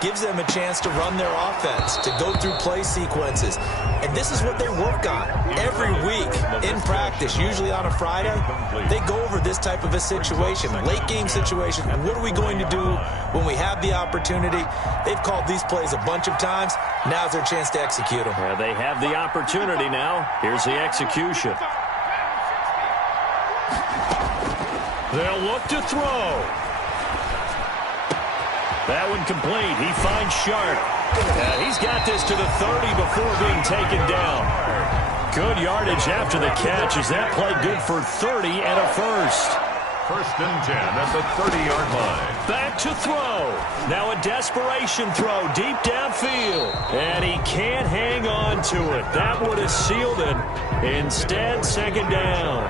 gives them a chance to run their offense, to go through play sequences. And this is what they work on every week in practice, usually on a Friday. They go over this type of a situation, late game situation. What are we going to do when we have the opportunity? They've called these plays a bunch of times. Now's their chance to execute them. Yeah, they have the opportunity now. Here's the execution. They'll look to throw. That one complete. He finds Sharp. He's got this to the 30 before being taken down. Good yardage after the catch. Is that play good for 30 and a first? First and 10 at the 30-yard line. Back to throw. Now a desperation throw deep downfield. And he can't hang on to it. That would have sealed it. Instead, second down.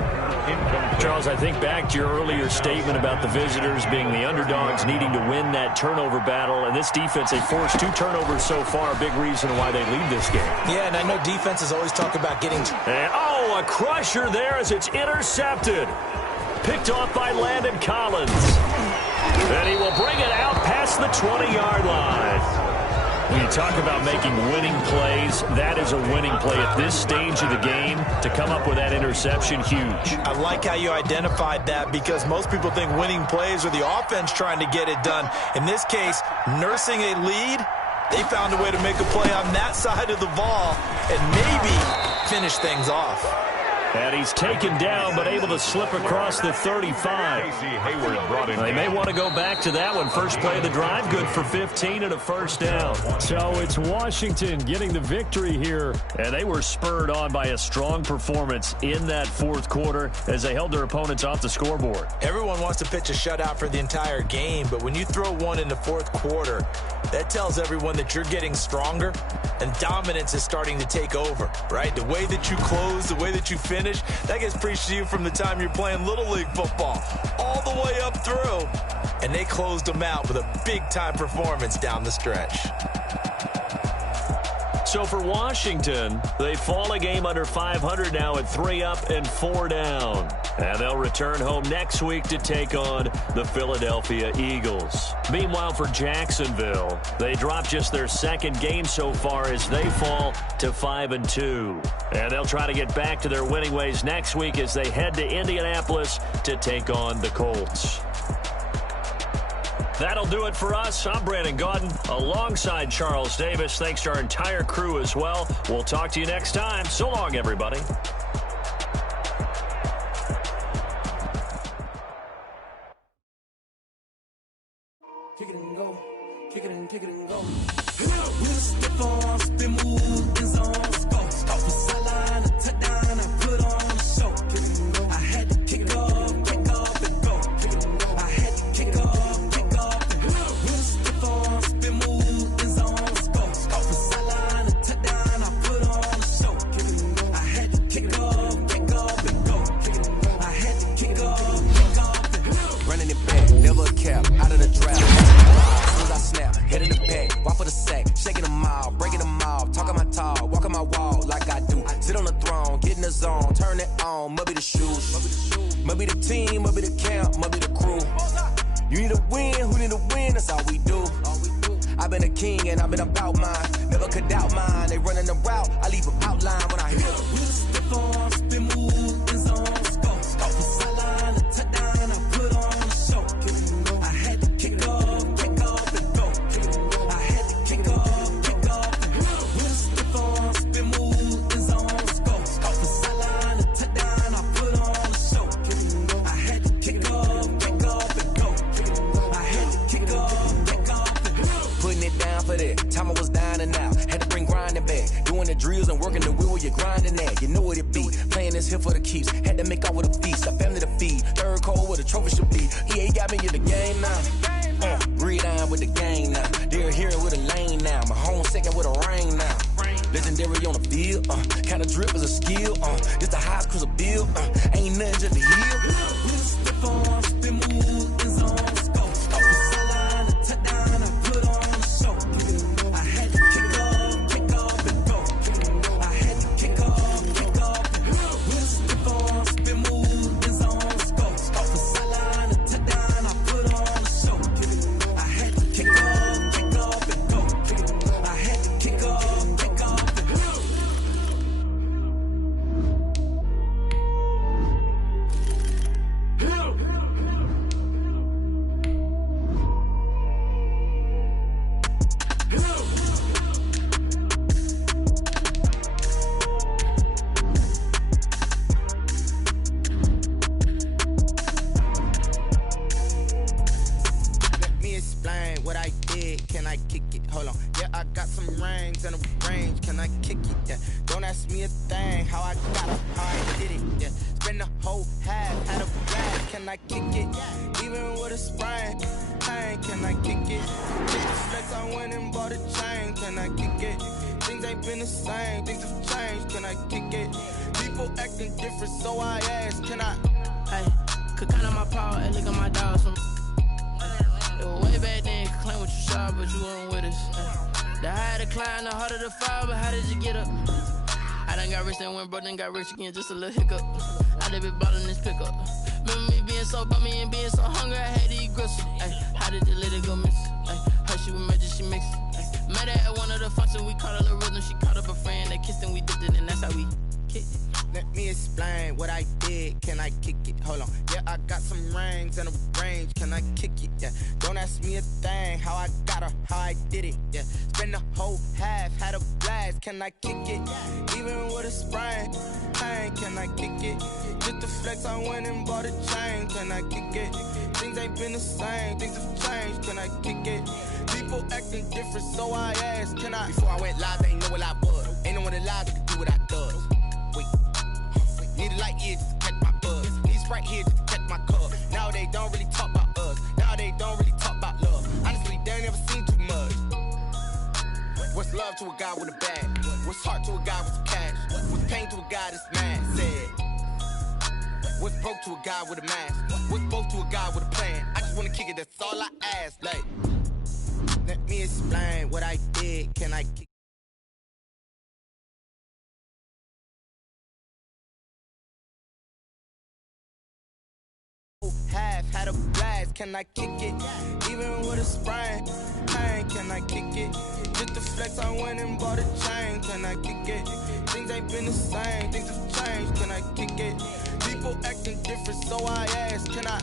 Charles, I think back to your earlier statement about the visitors being the underdogs needing to win that turnover battle. And this defense, they forced 2 turnovers so far, a big reason why they lead this game. Yeah, and I know defenses always talk about getting... And, oh, a crusher there as it's intercepted. Picked off by Landon Collins. And he will bring it out past the 20-yard line. When you talk about making winning plays, that is a winning play at this stage of the game. To come up with that interception, huge. I like how you identified that because most people think winning plays are the offense trying to get it done. In this case, nursing a lead, they found a way to make a play on that side of the ball and maybe finish things off. And he's taken down, but able to slip across the 35. They may want to go back to that one. First play of the drive, good for 15 and a first down. So it's Washington getting the victory here. And they were spurred on by a strong performance in that fourth quarter as they held their opponents off the scoreboard. Everyone wants to pitch a shutout for the entire game, but when you throw one in the fourth quarter, that tells everyone that you're getting stronger and dominance is starting to take over, right? The way that you close, the way that you finish, that gets preached to you from the time you're playing Little League football all the way up through. And they closed them out with a big-time performance down the stretch. So for Washington, they fall a game under 500 now at 3 up and 4 down. And they'll return home next week to take on the Philadelphia Eagles. Meanwhile, for Jacksonville, they dropped just their second game so far as they fall to 5-2. And they'll try to get back to their winning ways next week as they head to Indianapolis to take on the Colts. That'll do it for us. I'm Brandon Gaudin alongside Charles Davis. Thanks to our entire crew as well. We'll talk to you next time. So long, everybody. Kick it and go. Kick it and kick it and go. We'll stiff on, spin, move, in zone, score. Stop the sideline, a touchdown, I put on a show. Kick it and go. I had to kick off and go. Kick it and go. I had to kick off. Out of the draft, as soon as I snap, head in the back, walk for the sack, shaking them all, breaking them all, talking my talk, walking my wall like I do. Sit on the throne, get in the zone, turn it on, maybe the shoes, maybe the team, maybe the camp, maybe the crew. You need a win, who need a win? That's all we do. I've been a king and I've been about mine, never could doubt mine. They running the route, I leave an outline when I hear them. We just step on, spin, move, in zone, score. Stop the sideline, a touchdown, I put on a show. Time I was down and out, had to bring grinding back. Doing the drills and working the wheel where you're grinding at. You know what it be, playing this here for the keeps. Had to make out with a feast, a family to feed. Third cold where the trophy should be. EA got me in the game now. Breathe down with the game now. They're here with a lane now. My home second with a ring now. Legendary on the field, kind of drip is a skill. This the highest cruiser bill, ain't nothing just a heel. Step on, spin, move, in zone, score. Stop the sideline, a touchdown, I put on a show. I had to kick off and go. I had to kick off and go. Step on, spin, move, in zone, score. Stop the sideline, a touchdown, I put on a show. I had to kick off and go. I had to kick off. Can I kick it? Hold on. Yeah, I got some rings and a range. Can I kick it? Yeah. Don't ask me a thing. How I got it, how I did it. Yeah. Spend the whole half, had a bag. can I kick it? Even with a sprain, pain, can I kick it? Just the flex, I went and bought a chain, can I kick it? Things ain't been the same, things have changed, can I kick it? People acting different, so I ask, can I? Hey, could count on my power and look at my dogs from. It was way back then, could claim what you saw, but you weren't with us. The higher the climb, the harder the fall, but how did you get up? I done got rich and went broke, then got rich again, just a little hiccup. I done been ballin' this pickup. Remember me being so bummy and being so hungry, I had to eat gristle. Ay, how did the lady go miss? Ay, her she was magic, she mixed. Met her at one of the functions, we caught a little rhythm. She caught up a friend, they kissed and we dipped it, and that's how we kicked it. Let me explain what I did, can I kick it? Hold on, yeah, I got some rings and a range, can I kick it? Yeah, don't ask me a thing, how I got her, how I did it. Yeah, spend the whole half, had a blast, can I kick it? Even with a sprain, pain, can I kick it? Just the flex, I went and bought a chain, can I kick it? Things ain't been the same, things have changed, can I kick it? People acting different, so I asked, can I? Before I went live, they ain't know what I was. Ain't no one alive that could do what I does. Wait, need a light here just to catch my buzz. Need Sprite here just to catch my cup. Now they don't really talk about us. Now they don't really talk about love. Honestly, they ain't never seen too much. What's love to a guy with a bag? What's heart to a guy with some cash? What's pain to a guy that's mad? Said. What's broke to a guy with a mask? What's both to a guy with a plan? I just wanna kick it, that's all I ask. Like, let me explain what I did, can I kick? Half had a blast, can I kick it? Even with a sprain, pain, can I kick it? Just the flex, I went and bought a chain, can I kick it? Things ain't been the same, things have changed, can I kick it? People acting different, so I ask, can I?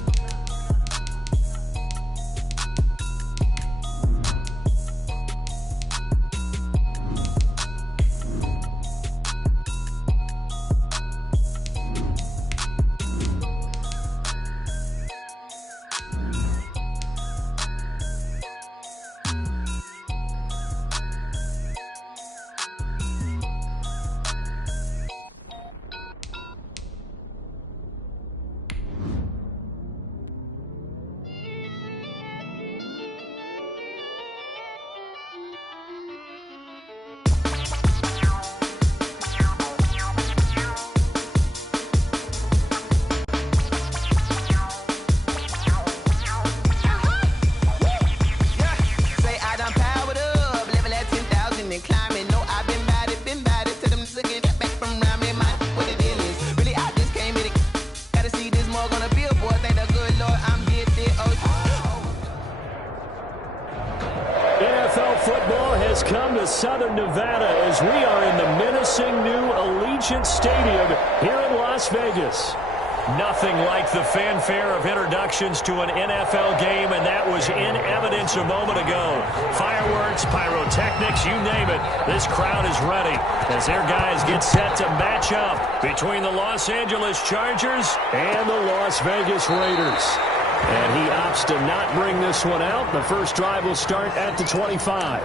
Southern Nevada as we are in the menacing new Allegiant Stadium here in Las Vegas. Nothing like the fanfare of introductions to an NFL game, and that was in evidence a moment ago. Fireworks, pyrotechnics, you name it. This crowd is ready as their guys get set to match up between the Los Angeles Chargers and the Las Vegas Raiders. And he opts to not bring this one out. The first drive will start at the 25.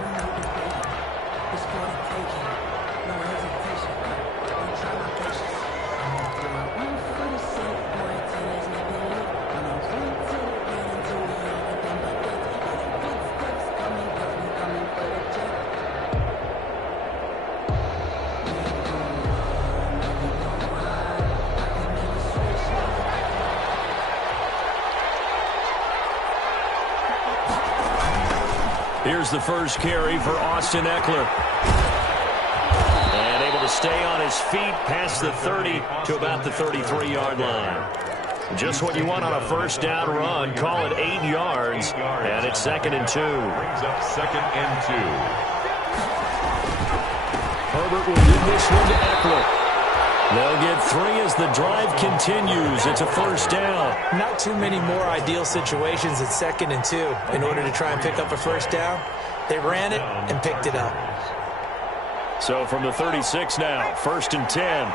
Here's the first carry for Austin Eckler. And able to stay on his feet past the 30 to about the 33-yard line. Just what you want on a first down run. Call it 8 yards. And it's 2nd and 2. Brings up 2nd and 2. Herbert will give this one to Eckler. They'll get 3 as the drive continues. It's a first down. Not too many more ideal situations at 2nd and 2 in order to try and pick up a first down. They ran it and picked it up. So from the 36 now, 1st and 10.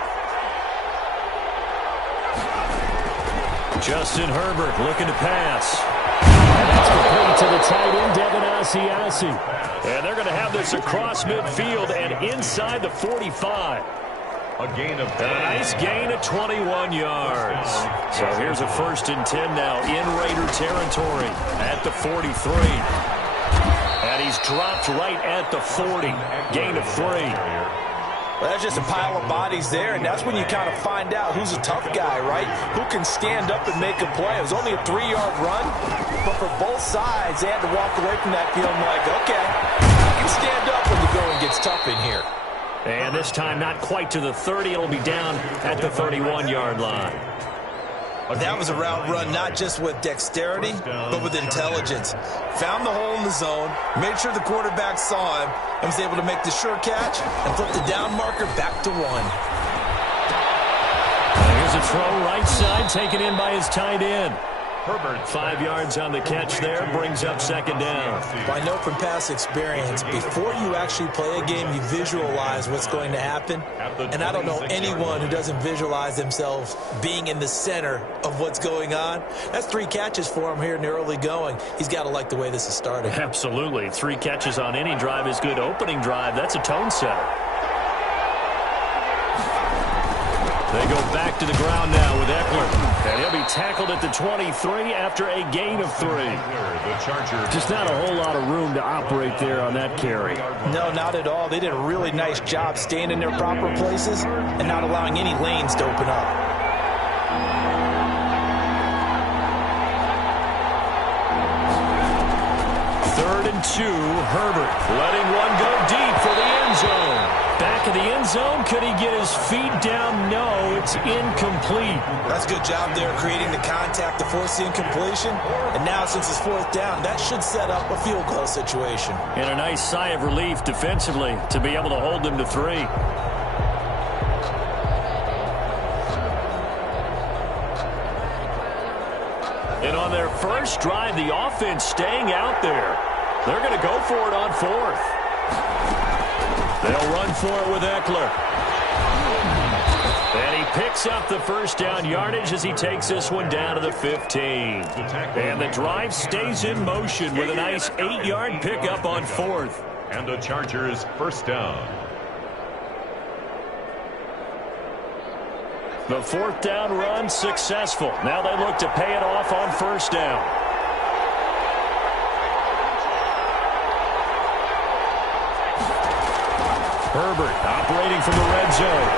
Justin Herbert looking to pass. And that's complete to the tight end, Devin Asiasi. And they're going to have this across midfield and inside the 45. A gain of 10. A nice gain of 21 yards. So here's a 1st and 10 now in Raider territory at the 43. And he's dropped right at the 40. Gain of 3. Well, that's just a pile of bodies there, and that's when you kind of find out who's a tough guy, right? Who can stand up and make a play. It was only a 3-yard run, but for both sides, they had to walk away from that feeling like, okay, I can stand up when the going gets tough in here. And this time not quite to the 30. It'll be down at the 31-yard line. That was a route run not just with dexterity, but with intelligence. Found the hole in the zone, made sure the quarterback saw him, and was able to make the sure catch and flip the down marker back to 1. Here's a throw right side, taken in by his tight end. Herbert, 5 yards on the catch there, brings up 2nd down. I know from past experience, before you actually play a game, you visualize what's going to happen. And I don't know anyone who doesn't visualize themselves being in the center of what's going on. That's 3 catches for him here in the early going. He's got to like the way this is starting. Absolutely. 3 catches on any drive is good. Opening drive, that's a tone setter. They go back to the ground now with Eckler. And he'll be tackled at the 23 after a gain of 3. Just not a whole lot of room to operate there on that carry. No, not at all. They did a really nice job staying in their proper places and not allowing any lanes to open up. Third and 2, Herbert letting one go deep for the end zone. Back of the end zone, could he get his feet down? No, it's incomplete. That's a good job there, creating the contact to force the incompletion. And now, since it's 4th down, that should set up a field goal situation. And a nice sigh of relief defensively to be able to hold them to 3. And on their first drive, the offense staying out there. They're going to go for it on 4th. They'll run for it with Eckler. And he picks up the 1st down yardage as he takes this one down to the 15. And the drive stays in motion with a nice 8-yard pickup on 4th. And the Chargers 1st down. The 4th down run successful. Now they look to pay it off on 1st down. Herbert operating from the red zone.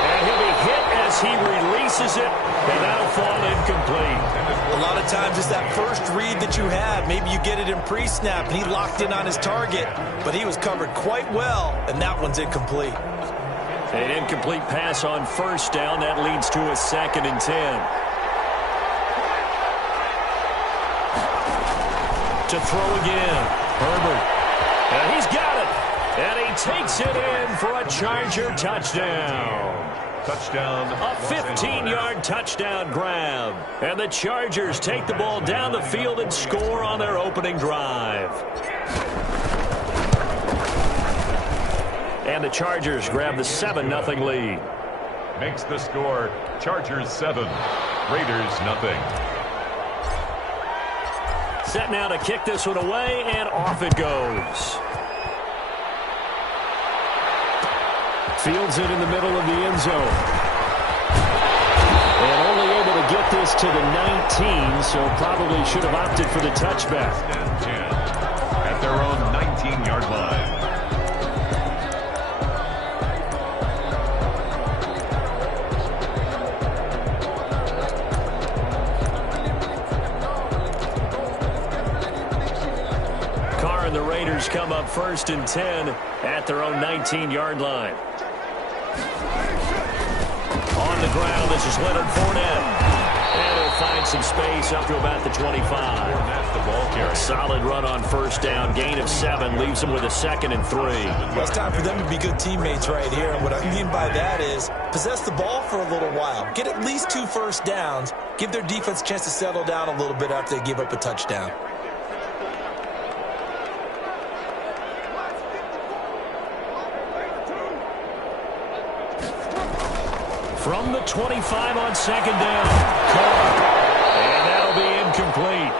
And he'll be hit as he releases it, and that'll fall incomplete. A lot of times it's that first read that you have. Maybe you get it in pre-snap, and he locked in on his target, but he was covered quite well, and that one's incomplete. An incomplete pass on 1st down. That leads to a 2nd and 10. To throw again. Herbert. And he's got it. And he takes it in for a Charger touchdown. Touchdown. A 15-yard touchdown grab. And the Chargers take the ball down the field and score on their opening drive. And the Chargers grab the 7-0 lead. Makes the score Chargers 7, Raiders 0. Set now to kick this one away, and off it goes. Fields it in the middle of the end zone. And only able to get this to the 19, so probably should have opted for the touchback. At their own 19-yard line. Carr and the Raiders come up 1st and 10 at their own 19-yard line. On the ground, this is Leonard Fournette. And he'll find some space up to about the 25. Solid run on 1st down. Gain of 7 leaves him with a 2nd and 3. Well, it's time for them to be good teammates right here. And what I mean by that is possess the ball for a little while. Get at least 2 first downs. Give their defense a chance to settle down a little bit after they give up a touchdown. From the 25 on 2nd down. Carr. And that'll be incomplete.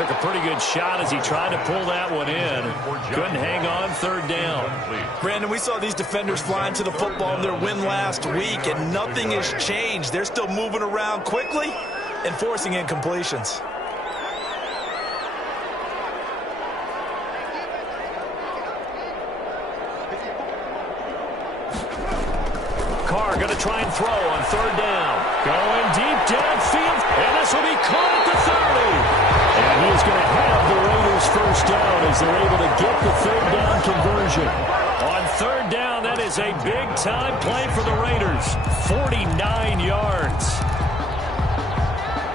Took a pretty good shot as he tried to pull that one in. Couldn't hang on third down. Brandon, we saw these defenders flying to the football in their win last week, and nothing has changed. They're still moving around quickly and forcing incompletions. Carr going to try and throw on third down. Going deep downfield, and this will be caught at the 30. And he's going to have the Raiders first down as they're able to get the third down conversion. On third down, that is a big-time play for the Raiders. 49 yards.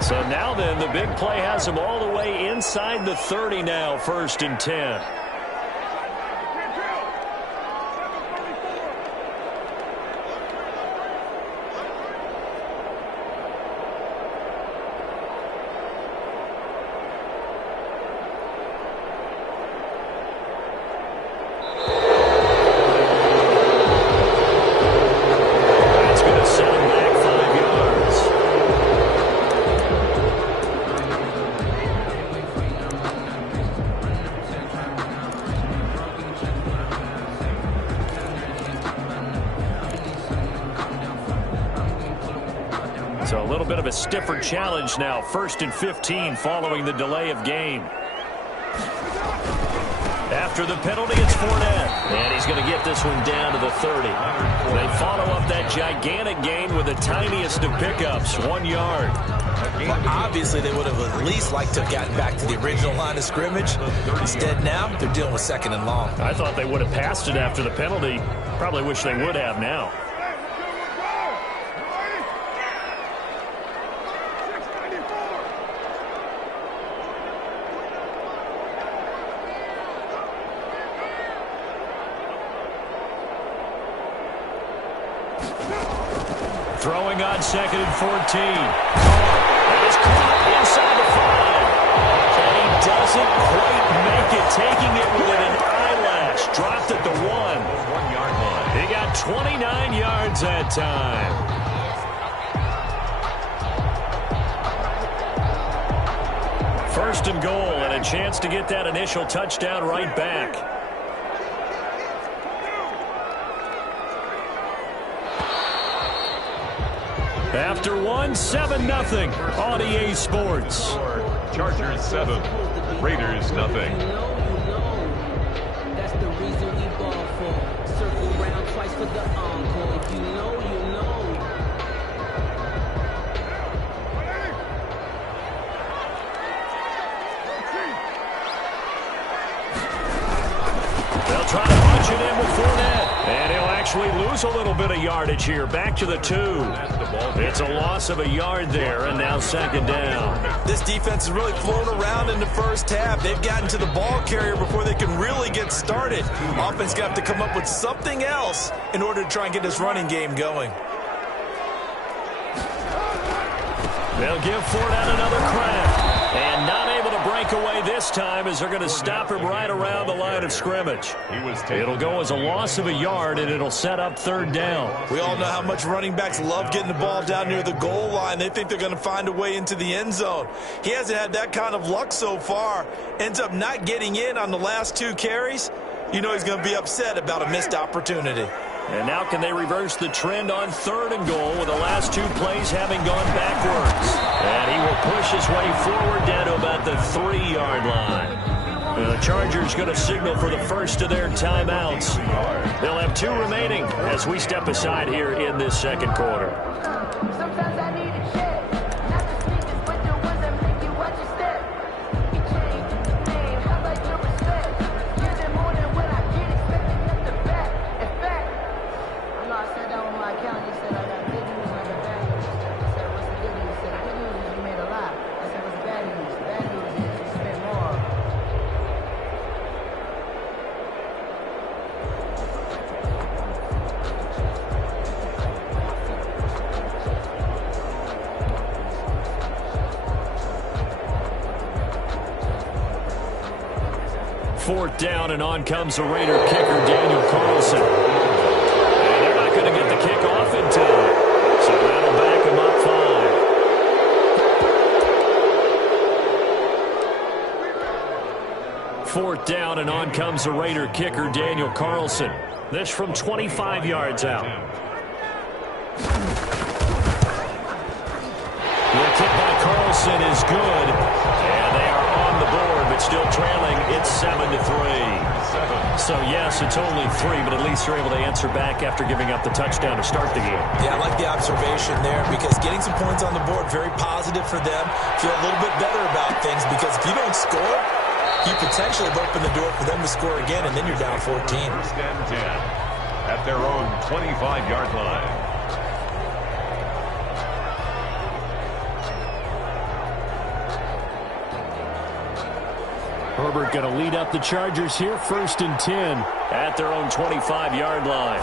So now then, the big play has them all the way inside the 30 now, 1st and 10. So a little bit of a stiffer challenge now. 1st and 15 following the delay of game. After the penalty, it's Fournette. And he's going to get this one down to the 30. They follow up that gigantic gain with the tiniest of pickups, 1 yard. Well, obviously, they would have at least liked to have gotten back to the original line of scrimmage. Instead, now, they're dealing with 2nd and long. I thought they would have passed it after the penalty. Probably wish they would have now. Throwing on 2nd and 14. It is caught inside the 5. And he doesn't quite make it, taking it within an eyelash. Dropped at the 1. 1 yard line. He got 29 yards that time. First and goal, and a chance to get that initial touchdown right back. After 1, 7-0 on EA Sports. Chargers 7, Raiders nothing. That's the reason we ball for. Circle round twice for the encore. If you know, you know. They'll try to punch it in with Fournette. And he'll actually lose a little bit of yardage here. Back to the 2. It's a loss of a yard there, and now 2nd down. This defense has really flown around in the first half. They've gotten to the ball carrier before they can really get started. Offense got to come up with something else in order to try and get this running game going. They'll give Fournette another crack. And not able to break away this time as they're going to stop him right around the line of scrimmage. It'll go as a loss of a yard, and it'll set up 3rd down. We all know how much running backs love getting the ball down near the goal line. They think they're going to find a way into the end zone. He hasn't had that kind of luck so far. Ends up not getting in on the last 2 carries. You know he's going to be upset about a missed opportunity. And now can they reverse the trend on 3rd and goal with the last 2 plays having gone backwards? And he will push his way forward down to about the 3-yard line. And the Chargers going to signal for the first of their timeouts. They'll have 2 remaining as we step aside here in this 2nd quarter. Sometimes I need a check, not the sneakers, but the ones that make you watch your step. You change the name, how about your respect? Give them more than what I get, expecting nothing back. In fact, I know I sat down with my accountant, he said I got good news and I got bad news. I said, what's the good news? He said, the good news is you made a lot. I said, what's the bad news? The bad news is you spent more. Fourth down, and on comes the Raider kicker, Daniel Carlson. And they're not going to get the kick off in time, so that'll back him up 5. 4th down, and on comes the Raider kicker, Daniel Carlson. This from 25 yards out. The kick by Carlson is good, and they are on the board, but still trailing. It's 7-3. So, yes, it's only 3, but at least you're able to answer back after giving up the touchdown to start the game. Yeah, I like the observation there because getting some points on the board, very positive for them. Feel a little bit better about things because if you don't score, you potentially have opened the door for them to score again, and then you're down 14. First and 10 at their own 25-yard line. Herbert going to lead up the Chargers here, 1st and 10 at their own 25-yard line.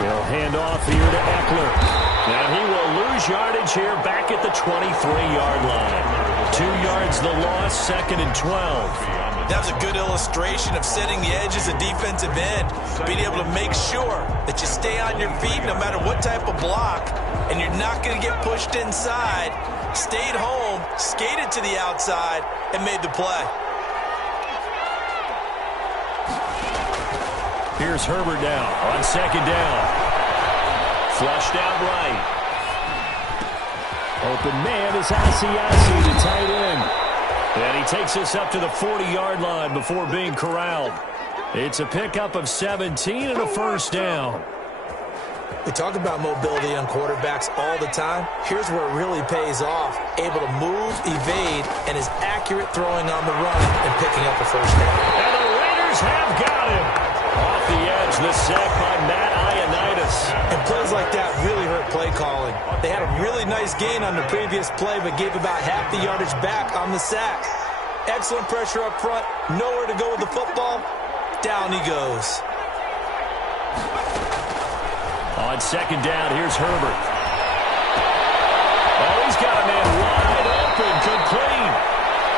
They'll hand off here to Eckler. And he will lose yardage here back at the 23-yard line. 2 yards the loss, 2nd and 12. That was a good illustration of setting the edge as a defensive end, being able to make sure that you stay on your feet no matter what type of block, and you're not going to get pushed inside. Stayed home, skated to the outside, and made the play. Here's Herbert now on 2nd down. Flushed out right. Open man is Asiasi to tight end. And he takes us up to the 40-yard line before being corralled. It's a pickup of 17 and a 1st down. We talk about mobility on quarterbacks all the time. Here's where it really pays off. Able to move, evade, and is accurate throwing on the run and picking up a 1st down. And the Raiders have got him. Off the edge, the sack by Matt Ioannidis. And plays like that really hurt play calling. They had a really nice gain on the previous play, but gave about half the yardage back on the sack. Excellent pressure up front. Nowhere to go with the football. Down he goes. On 2nd down, here's Herbert. Oh, he's got a man wide open, complete.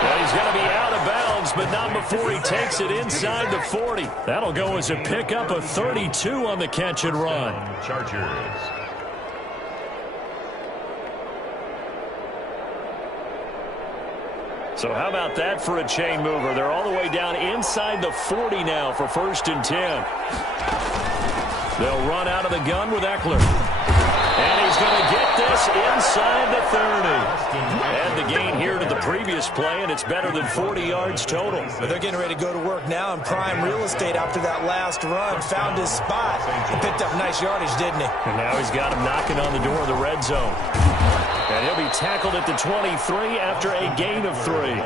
And he's going to be out of bounds, but not before he takes it inside the 40. That'll go as a pickup of 32 on the catch and run. Chargers. So how about that for a chain mover? They're all the way down inside the 40 now for 1st and 10. They'll run out of the gun with Eckler. And he's going to get this inside the 30. And the gain here to the previous play, and it's better than 40 yards total. But they're getting ready to go to work now in prime real estate after that last run. Found his spot and picked up nice yardage, didn't he? And now he's got him knocking on the door of the red zone. And he'll be tackled at the 23 after a gain of 3.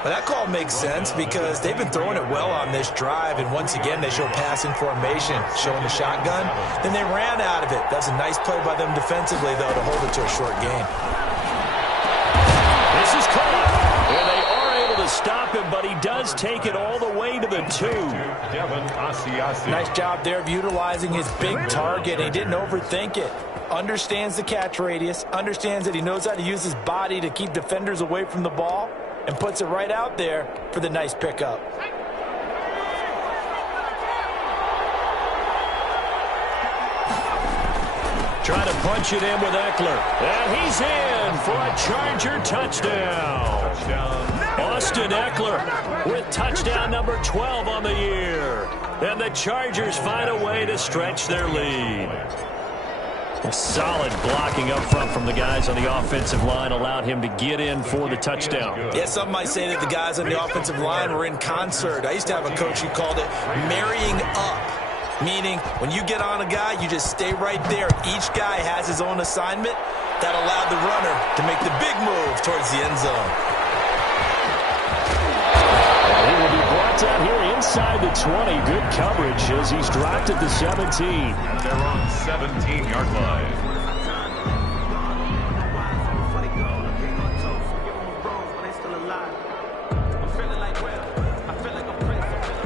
Well, that call makes sense because they've been throwing it well on this drive, and once again they show passing formation, showing the shotgun. Then they ran out of it. That's a nice play by them defensively, though, to hold it to a short gain. This is caught, and they are able to stop him, but he does take it all the way to the 2. Nice job there of utilizing his big target. He didn't overthink it. Understands the catch radius, understands that he knows how to use his body to keep defenders away from the ball, and puts it right out there for the nice pickup. Trying to punch it in with Eckler. And he's in for a Charger touchdown. Austin Eckler with touchdown number 12 on the year. And the Chargers find a way to stretch their lead. A solid blocking up front from the guys on the offensive line allowed him to get in for the touchdown. Yeah, some might say that the guys on the offensive line were in concert. I used to have a coach who called it marrying up, meaning when you get on a guy, you just stay right there. Each guy has his own assignment. That allowed the runner to make the big move towards the end zone. He will be brought down here inside the 20. Good coverage as he's dropped at the 17. And they're on 17-yard line.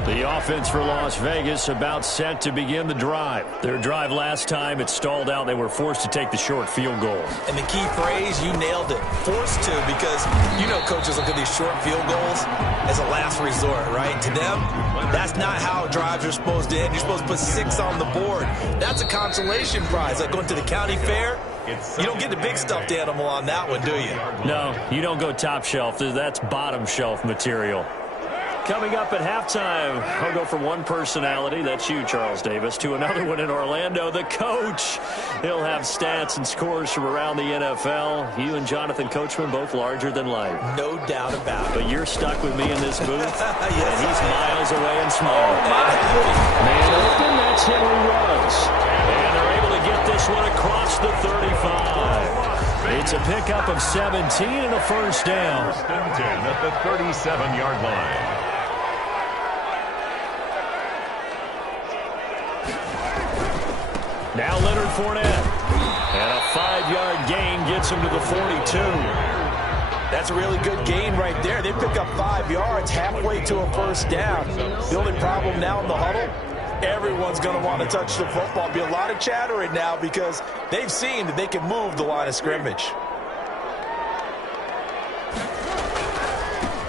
The offense for Las Vegas about set to begin the drive. Their drive last time, it stalled out. They were forced to take the short field goal. And the key phrase, you nailed it. Forced to, because you know coaches look at these short field goals as a last resort, right? To them, that's not how drives are supposed to end. You're supposed to put 6 on the board. That's a consolation prize. Like going to the county fair, you don't get the big stuffed animal on that one, do you? No, you don't go top shelf. That's bottom shelf material. Coming up at halftime, I'll go from one personality, that's you, Charles Davis, to another one in Orlando, the coach. He'll have stats and scores from around the NFL. You and Jonathan Coachman, both larger than life. No doubt about it. But you're stuck with me in this booth, yes, and he's miles away and smaller. Man open, that's Henry Ruggs. And they're able to get this one across the 35. It's a pickup of 17 and a first down. First and 10 at the 37-yard line. Now Leonard Fournette. And a 5-yard gain gets him to the 42. That's a really good gain right there. They pick up 5 yards halfway to a first down. The only problem now in the huddle, everyone's going to want to touch the football. Be a lot of chattering now because they've seen that they can move the line of scrimmage.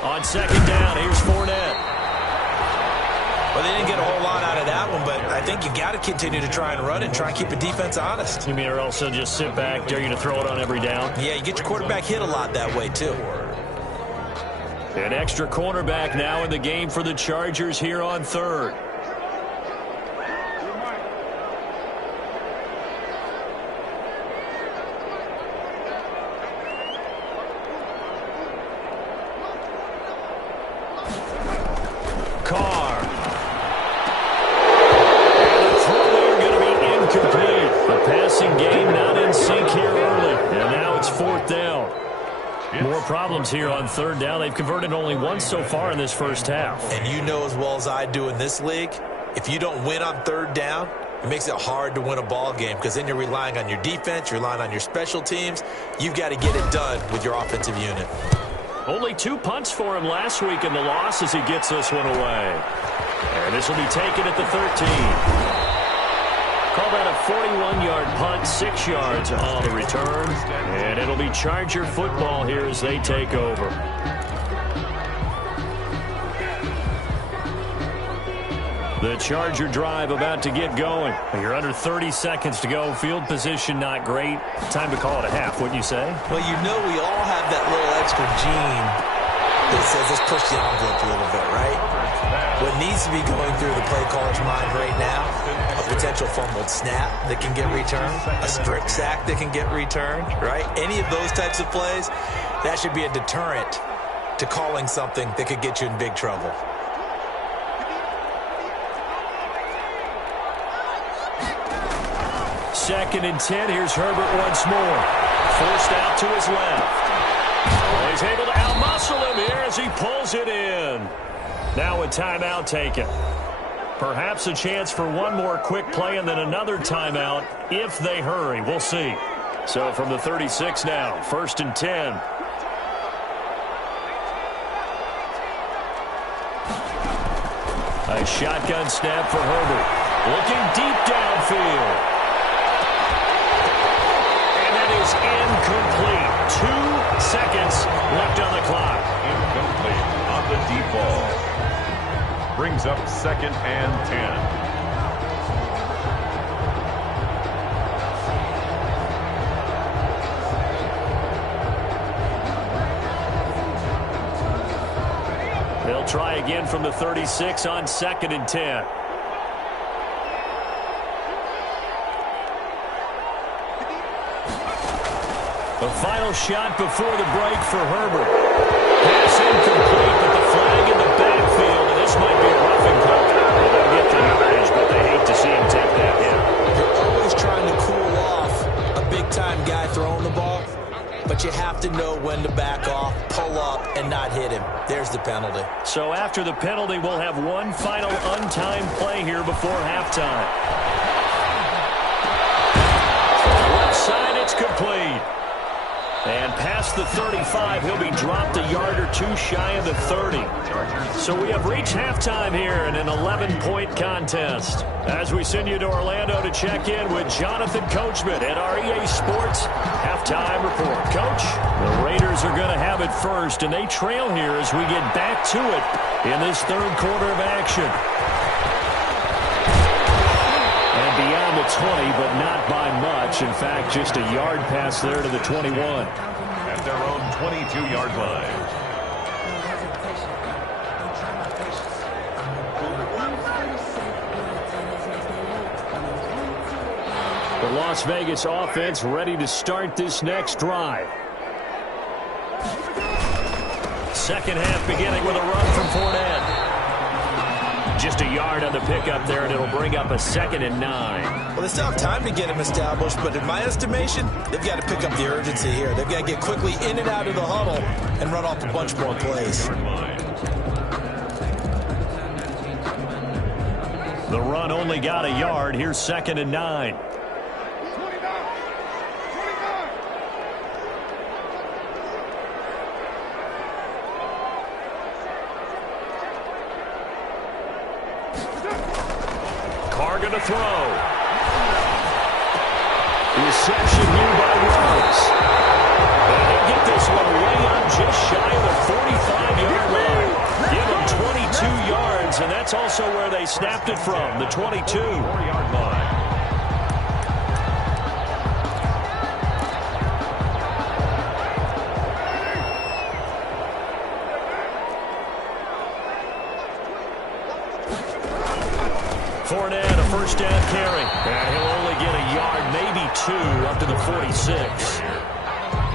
On second down, here's Fournette. Well, they didn't get a whole lot out of that one, but I think you got to continue to try and run and try and keep the defense honest. You mean or also just sit back, dare you to throw it on every down? Yeah, you get your quarterback hit a lot that way, too. An extra cornerback now in the game for the Chargers here on third. Problems here on third down. They've converted only once so far in this first half. And you know as well as I do in this league, if you don't win on third down, it makes it hard to win a ball game because then you're relying on your defense, you're relying on your special teams. You've got to get it done with your offensive unit. Only 2 punts for him last week in the loss as he gets this one away. And this will be taken at the 13. Call that a 41-yard punt, 6 yards on the return. And it'll be Charger football here as they take over. The Charger drive about to get going. You're under 30 seconds to go. Field position not great. Time to call it a half, wouldn't you say? Well, you know we all have that little extra gene that says let's push the envelope a little bit, right? What needs to be going through the play caller's mind right now, a potential fumbled snap that can get returned, a strip sack that can get returned, right? Any of those types of plays, that should be a deterrent to calling something that could get you in big trouble. Second and 10. Here's Herbert once more. Forced out to his left. Oh, he's able to out-muscle him here as he pulls it in. Now a timeout taken. Perhaps a chance for one more quick play and then another timeout if they hurry. We'll see. So from the 36 now, first and 10. A shotgun snap for Herbert. Looking deep downfield. And that is incomplete. 2 seconds left on the clock. Incomplete on the deep ball. Brings up second and 10. They'll try again from the 36 on second and 10. The final shot before the break for Herbert. Pass incomplete, but the flag in the backfield, and this might be a roughing call. Well, they'll get the yardage, but they hate to see him take that hit. You're always trying to cool off a big-time guy throwing the ball, but you have to know when to back off, pull up, and not hit him. There's the penalty. So after the penalty, we'll have one final untimed play here before halftime. Left side, it's complete. And past the 35, he'll be dropped a yard or two shy of the 30. So we have reached halftime here in an 11-point contest. As we send you to Orlando to check in with Jonathan Coachman at our EA Sports Halftime Report. Coach, the Raiders are going to have it first, and they trail here as we get back to it in this third quarter of action. Beyond the 20, but not by much. In fact, just a yard pass there to the 21. At their own 22-yard line. The Las Vegas offense ready to start this next drive. Second half beginning with a run from Fournette. Just a yard on the pickup there, and it'll bring up a 2nd and 9. Well, they still have time to get him established, but in my estimation, they've got to pick up the urgency here. They've got to get quickly in and out of the huddle and run off a bunch more plays. The run only got a yard. Here's 2nd and 9. Going to throw. Reception here by Rose. And he'll get this one way up just shy of the 45-yard line. Give him 22 yards, and that's also where they snapped it from, the 22-yard line. Fournette, a first down carry. And he'll only get a yard, maybe 2, up to the 46.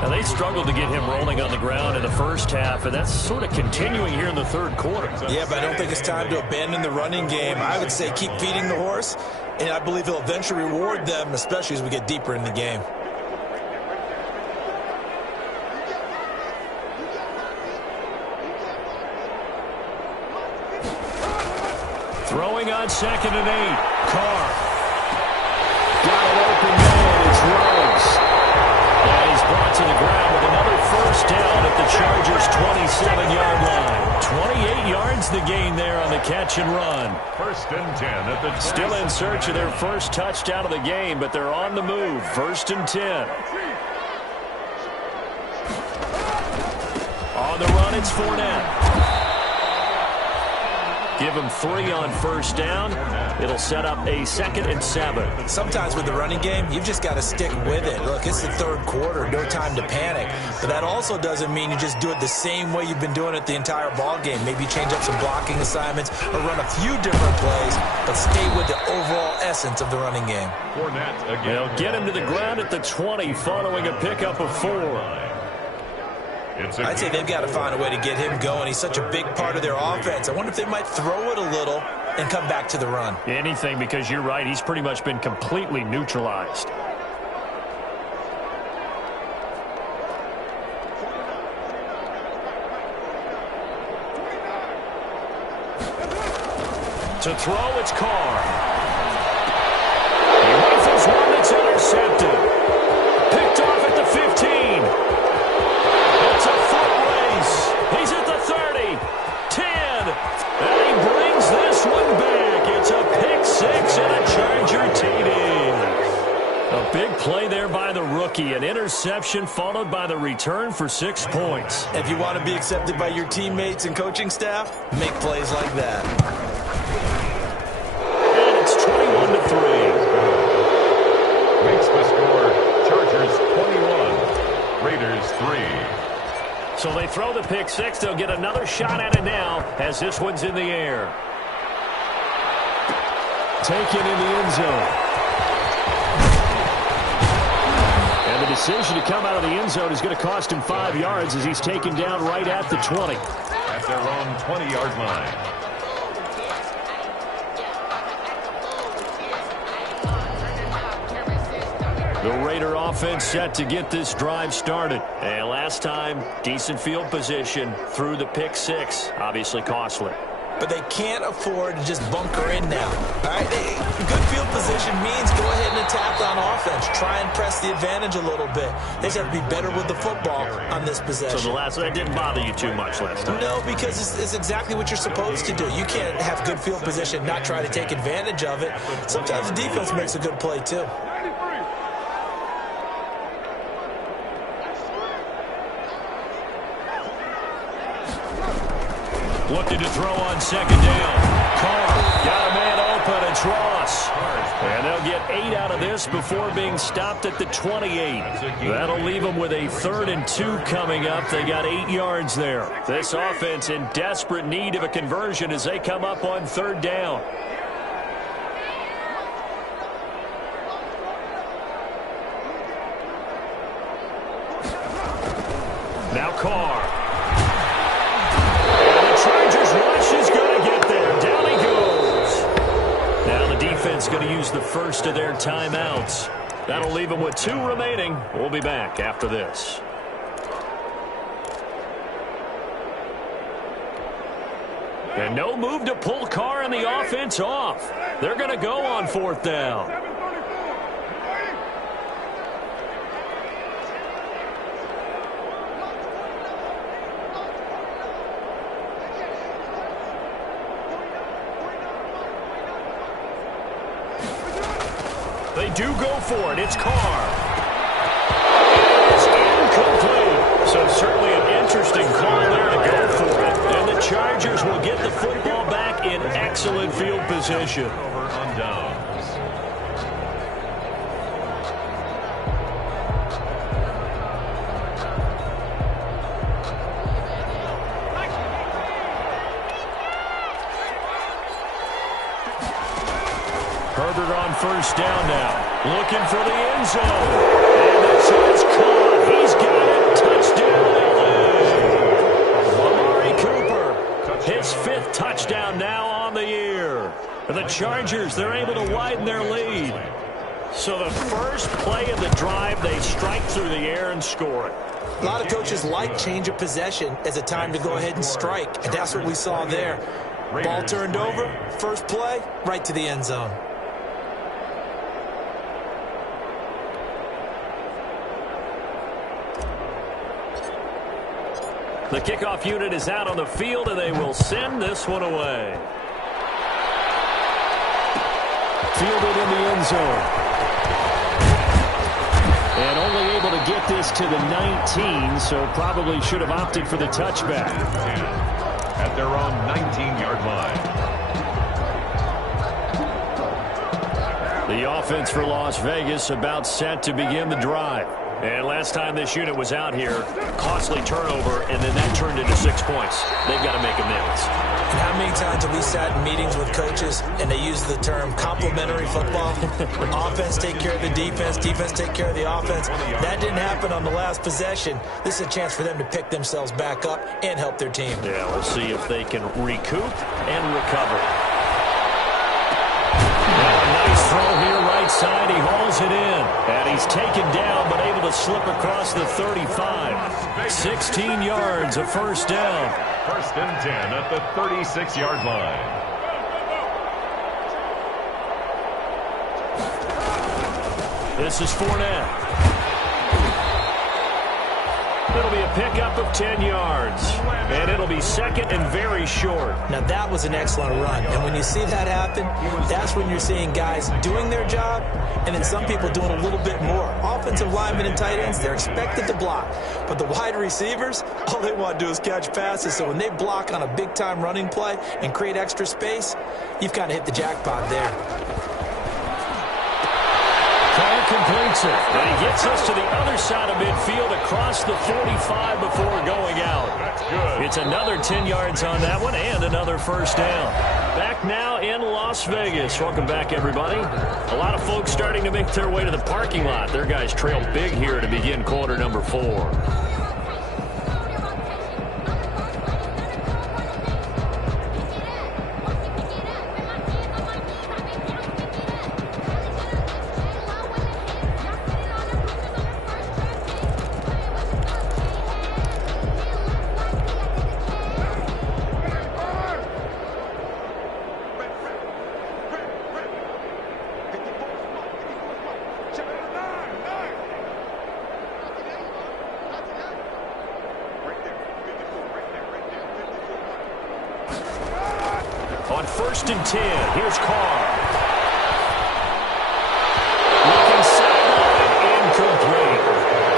Now, they struggled to get him rolling on the ground in the first half, and that's sort of continuing here in the third quarter. Yeah, but I don't think it's time to abandon the running game. I would say keep feeding the horse, and I believe he'll eventually reward them, especially as we get deeper in the game. Throwing on 2nd and 8. Carr. Got an open man. It's Rose. And he's brought to the ground with another first down at the Chargers' 27-yard line. 28 yards the gain there on the catch and run. 1st and 10 at the Still in search of their first touchdown of the game, but they're on the move. 1st and 10. On the run, it's Fournette. Give him 3 on first down. It'll set up a 2nd and 7. Sometimes with the running game, you've just got to stick with it. Look, it's the third quarter, no time to panic. But that also doesn't mean you just do it the same way you've been doing it the entire ball game. Maybe change up some blocking assignments or run a few different plays, but stay with the overall essence of the running game. They'll get him to the ground at the 20 following a pickup of 4. I'd say they've got to find a way to get him going. He's such a big part of their offense. I wonder if they might throw it a little and come back to the run. Anything, because you're right. He's pretty much been completely neutralized. To throw, it's Carr. He rifles one that's intercepted. Picked off at the 15. It's a foot race. He's at the 30, 10, and he brings this one back. It's a pick 6 and a Charger TD. A big play there by the rookie. An interception followed by the return for 6 points. If you want to be accepted by your teammates and coaching staff, make plays like that. And it's 21-3. Makes the score Chargers 21, Raiders 3. So they throw the pick 6. They'll get another shot at it now as this one's in the air. Taken in the end zone. And the decision to come out of the end zone is going to cost him 5 yards as he's taken down right at the 20. At their own 20-yard line. The Raider offense set to get this drive started. And last time, decent field position through the pick 6. Obviously costly. But they can't afford to just bunker in now. All right, good field position means go ahead and attack on offense. Try and press the advantage a little bit. They just have to be better with the football on this possession. So that didn't bother you too much last time? No, because it's exactly what you're supposed to do. You can't have good field position, not try to take advantage of it. Sometimes the defense makes a good play, too. Looking to throw on 2nd down. Carr got a man up, and it's Ross. And they'll get 8 out of this before being stopped at the 28. That'll leave them with a 3rd and 2 coming up. They got 8 yards there. This offense in desperate need of a conversion as they come up on 3rd down. Now Carr. And the Chargers rush is going to get there. Down he goes. Now the defense going to use the first of their timeouts. That'll leave them with 2 remaining. We'll be back after this. And no move to pull Carr and the offense off. They're going to go on 4th down. They do go for it. It's Carr. It's incomplete. So certainly an interesting call there to go for it. And the Chargers will get the football back in excellent field position. Over on downs. Herbert on 1st down now. Looking for the end zone. And this is caught. He's got it. Touchdown, LA. Amari Cooper. His 5th touchdown now on the year. And the Chargers, they're able to widen their lead. So the first play of the drive, they strike through the air and score it. A lot of coaches like change of possession as a time to go ahead and strike. And that's what we saw there. Ball turned over. First play, right to the end zone. The kickoff unit is out on the field, and they will send this one away. Fielded in the end zone. And only able to get this to the 19, so probably should have opted for the touchback. At their own 19-yard line. The offense for Las Vegas about set to begin the drive. And last time this unit was out here, costly turnover, and then that turned into 6 points. They've got to make amends. And how many times have we sat in meetings with coaches and they use the term complementary football? Offense take care of the defense, defense take care of the offense. That didn't happen on the last possession. This is a chance for them to pick themselves back up and help their team. Yeah, we'll see if they can recoup and recover. Nice throw here, right side. He hauls it in. And he's taken down, but able to slip across the 35. 16 yards, a 1st down. 1st and 10 at the 36-yard line. This is Fournette. It'll be a pickup of 10 yards. And it'll be 2nd and very short. Now, that was an excellent run. And when you see that happen, that's when you're seeing guys doing their job and then some people doing a little bit more. Offensive linemen and tight ends, they're expected to block. But the wide receivers, all they want to do is catch passes. So when they block on a big-time running play and create extra space, you've kind of hit the jackpot there. Carr completes it. And he gets us to the other side of midfield across the 45 before going out. That's good. It's another 10 yards on that one and another 1st down. Back now in Las Vegas. Welcome back, everybody. A lot of folks starting to make their way to the parking lot. Their guys trail big here to begin quarter number 4. On 1st and 10, here's Carr. Looking sideline, incomplete.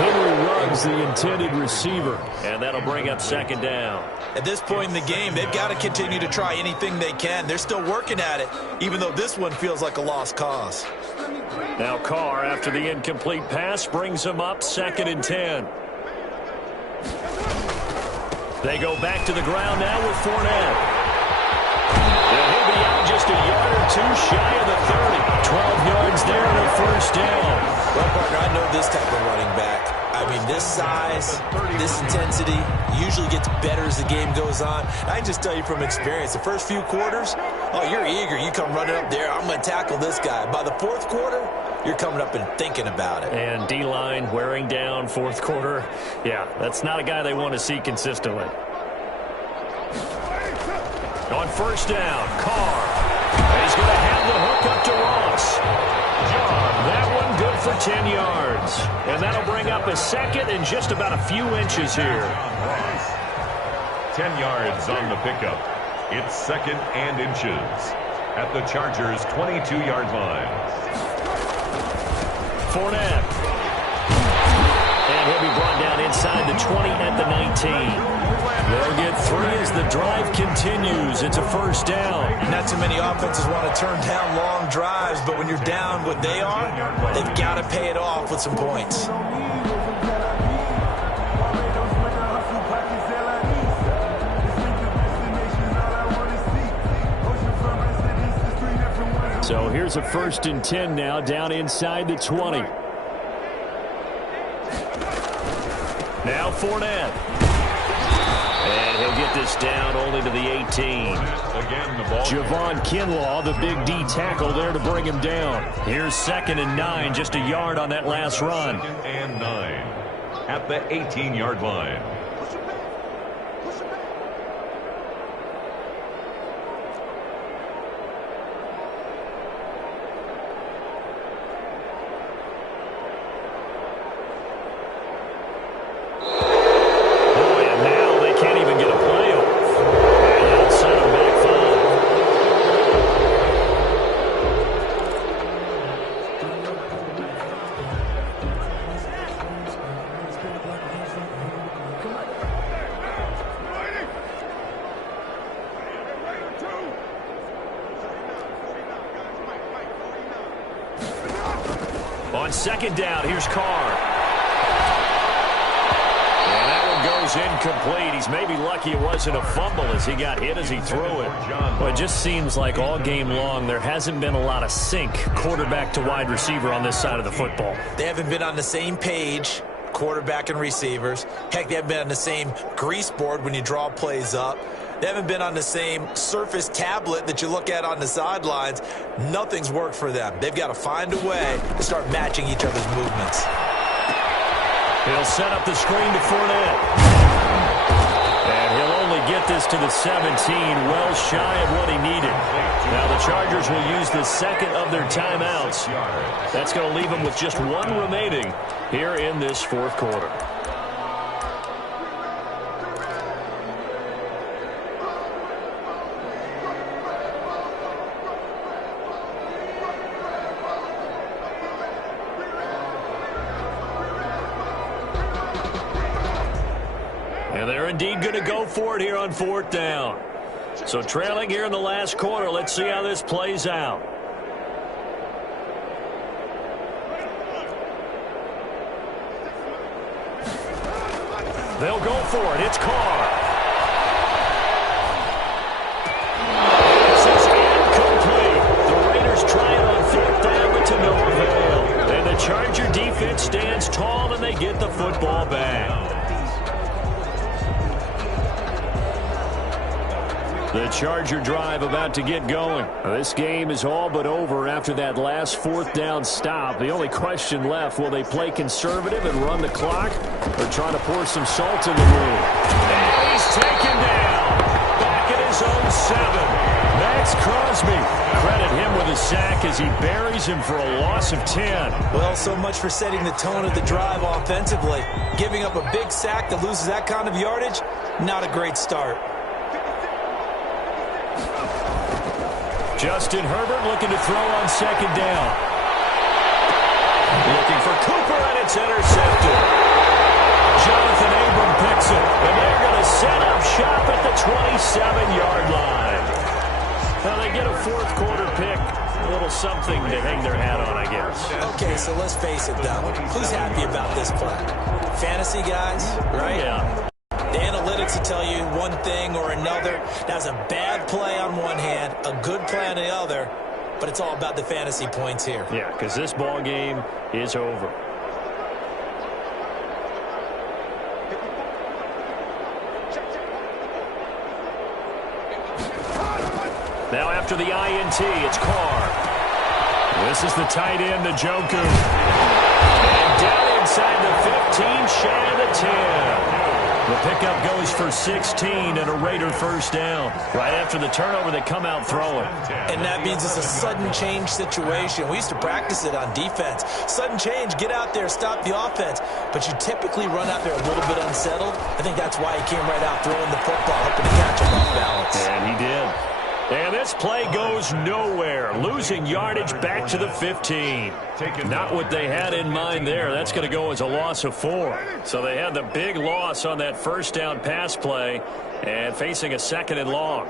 Henry runs is the intended receiver. And that'll bring up second down. At this point in the game, they've got to continue to try anything they can. They're still working at it, even though this one feels like a lost cause. Now Carr, after the incomplete pass, brings him up 2nd and 10. They go back to the ground now with Fournette. And he'll be out just a yard or two shy of the 30. 12 yards there and a first down. Well, partner, I know this type of running back. I mean, this size, this intensity usually gets better as the game goes on. I can just tell you from experience, the first few quarters, oh, you're eager. You come running up there, I'm going to tackle this guy. By the 4th quarter, you're coming up and thinking about it. And D-line wearing down 4th quarter. Yeah, that's not a guy they want to see consistently. On first down, Carr. He's going to have the hook up to Ross. That one good for 10 yards. And that'll bring up a second and just about a few inches here. 10 yards on the pickup. It's 2nd and inches at the Chargers' 22-yard line. Fournette. And he'll be brought down inside the 20 at the 19. They'll get 3 as the drive continues. It's a first down. Not too many offenses want to turn down long drives, but when you're down what they are, they've got to pay it off with some points. So here's a 1st and 10 now, down inside the 20. Now Fournette. And he'll get this down only to the 18. Again, the ball. Javon Kinlaw, the big D tackle there to bring him down. Here's 2nd and 9, just a yard on that last run. 2nd and 9 at the 18-yard line. On 2nd down, here's Carr. And that one goes incomplete. He's maybe lucky it wasn't a fumble as he got hit as he threw it. Well, it just seems like all game long there hasn't been a lot of sync quarterback to wide receiver on this side of the football. They haven't been on the same page, quarterback and receivers. Heck, they haven't been on the same grease board when you draw plays up. They haven't been on the same Surface tablet that you look at on the sidelines. Nothing's worked for them. They've got to find a way to start matching each other's movements. He'll set up the screen to Fournette. And he'll only get this to the 17, well shy of what he needed. Now the Chargers will use the 2nd of their timeouts. That's going to leave them with just 1 remaining here in this 4th quarter. And they're indeed going to go for it here on 4th down. So trailing here in the last quarter, let's see how this plays out. They'll go for it. It's Carr. This is incomplete. The Raiders try it on 4th down, but to no avail. And the Charger defense stands tall, and they get the football back. The Charger drive about to get going. This game is all but over after that last 4th down stop. The only question left, will they play conservative and run the clock or try to pour some salt in the wound? And he's taken down. Back at his own 7. Max Crosby. Credit him with a sack as he buries him for a loss of 10. Well, so much for setting the tone of the drive offensively. Giving up a big sack that loses that kind of yardage, not a great start. Justin Herbert looking to throw on 2nd down. Looking for Cooper, and it's intercepted. Jonathan Abram picks it. And they're going to set up shop at the 27-yard line. Well, they get a fourth quarter pick. A little something to hang their hat on, I guess. Okay, so let's face it, though. Who's happy about this play? Fantasy guys, right? Yeah. The analytics will tell you one thing or another. That's a bad play on one hand, a good play on the other, but it's all about the fantasy points here. Yeah, because this ball game is over. Now after the INT, it's Carr. This is the tight end, Njoku. And down inside the 15, shy of the 10. The pickup goes for 16 and a Raider first down. Right after the turnover, they come out throwing. And that means it's a sudden change situation. We used to practice it on defense. Sudden change, get out there, stop the offense. But you typically run out there a little bit unsettled. I think that's why he came right out throwing the football, hoping to catch him off balance. And he did. And this play goes nowhere. Losing yardage back to the 15. Not what they had in mind there. That's going to go as a loss of 4. So they had the big loss on that first down pass play and facing a 2nd and long.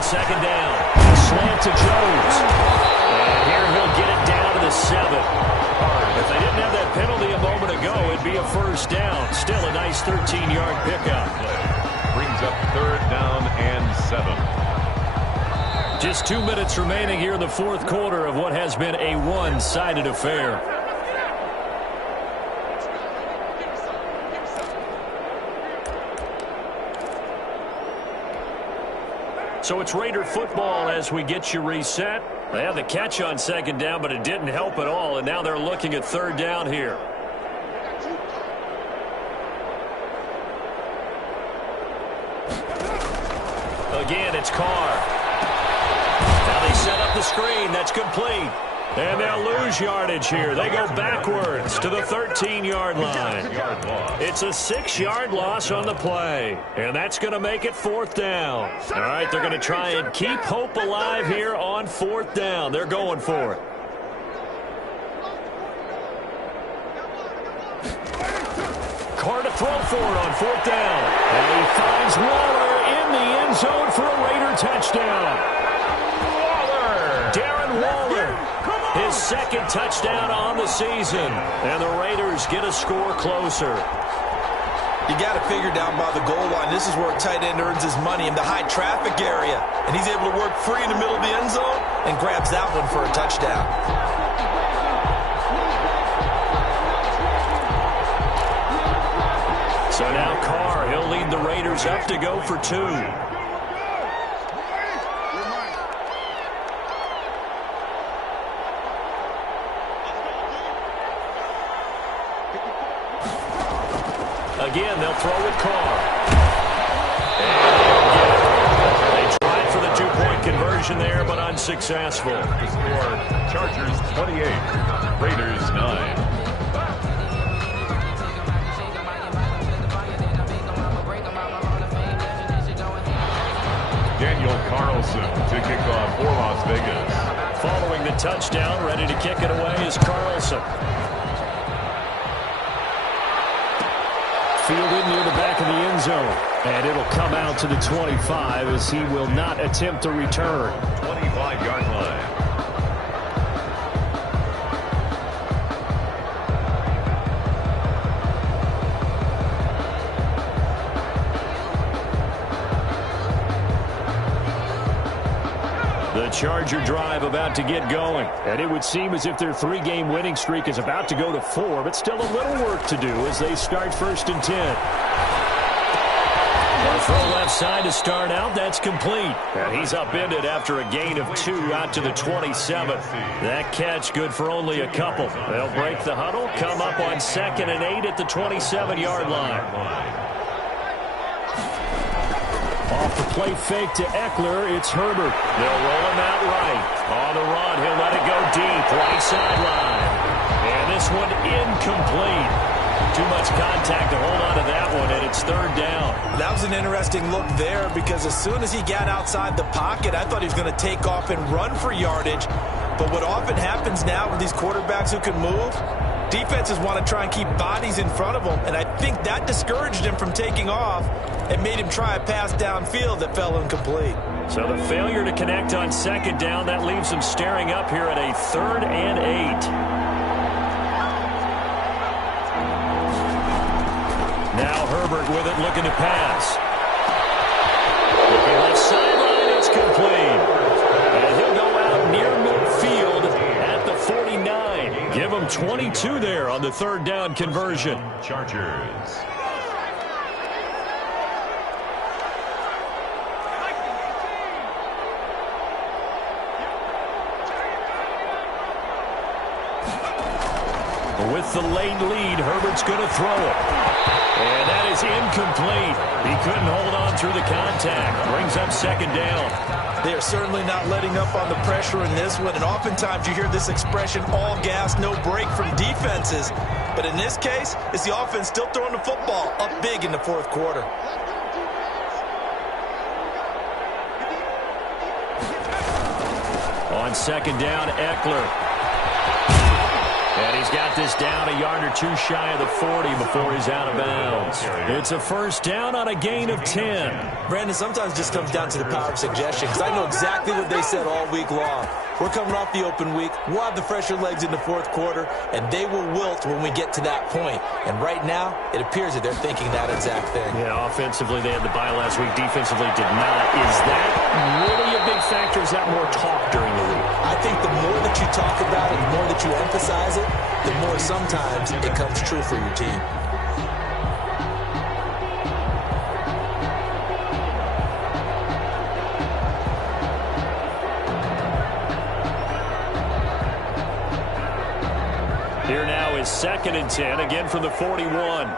Second down. Slant to Jones. And here he'll get it down to the 7. If they didn't have that penalty a moment ago, it'd be a first down. Still a nice 13-yard pickup. Brings up 3rd down and 7. Just 2 minutes remaining here in the fourth quarter of what has been a one-sided affair. So it's Raider football as we get you reset. They had the catch on second down, but it didn't help at all, and now they're looking at 3rd down here. Again, it's Carr. Now they set up the screen. That's complete. And they'll lose yardage here. They go backwards to the 13-yard line. It's a 6-yard loss on the play. And that's going to make it 4th down. All right, they're going to try and keep hope alive here on 4th down. They're going for it. Carr to throw for it on 4th down. And he finds Waller in the end zone for a Raider touchdown. Darren Waller, his 2nd touchdown on the season. And the Raiders get a score closer. You got to figure down by the goal line. This is where a tight end earns his money, in the high traffic area. And he's able to work free in the middle of the end zone and grabs that one for a touchdown. So now Carr, he'll lead the Raiders up to go for 2. Again, they'll throw with Carr. And they tried for the 2-point conversion there, but unsuccessful. The score, Chargers 28, Raiders 9. Daniel Carlson to kick off for Las Vegas. Following the touchdown, ready to kick it away is Carlson. Fielded near the back of the end zone. And it'll come out to the 25 as he will not attempt to return. 25-yard line. The Charger drive about to get going. And it would seem as if their 3-game winning streak is about to go to 4, but still a little work to do as they start 1st and 10. The throw left side to start out. That's complete. And he's upended after a gain of 2 out to the 27. That catch good for only a couple. They'll break the huddle, come up on 2nd and 8 at the 27-yard line. Off the play fake to Eckler, it's Herbert. They'll roll him out right. On the run, he'll let it go deep, right sideline. And this one incomplete. Too much contact to hold on to that one, and it's 3rd down. That was an interesting look there because as soon as he got outside the pocket, I thought he was going to take off and run for yardage. But what often happens now with these quarterbacks who can move, defenses want to try and keep bodies in front of them, and I think that discouraged him from taking off and made him try a pass downfield that fell incomplete. So the failure to connect on 2nd down, that leaves him staring up here at a 3rd and 8. Now Herbert with it, looking to pass. Looking left sideline, it's complete. And he'll go out near midfield at the 49. Give him 22 there on the 3rd down conversion. Chargers. With the late lead, Herbert's going to throw it. And that is incomplete. He couldn't hold on through the contact. Brings up 2nd down. They are certainly not letting up on the pressure in this one. And oftentimes you hear this expression, all gas, no break from defenses. But in this case, it's the offense still throwing the football up big in the 4th quarter. On 2nd down, Eckler. And he's got this down a yard or 2 shy of the 40 before he's out of bounds. It's a 1st down on a gain of 10. Brandon, sometimes it just comes down to the power of suggestion, because I know exactly what they said all week long. We're coming off the open week. We'll have the fresher legs in the 4th quarter, and they will wilt when we get to that point. And right now, it appears that they're thinking that exact thing. Yeah, offensively, they had the bye last week. Defensively, did not. Is that really a big factor? Is that more talk during the week? I think the more that you talk about it, the more that you emphasize it, the more sometimes it comes true for your team. Here now is 2nd and 10, again from the 41.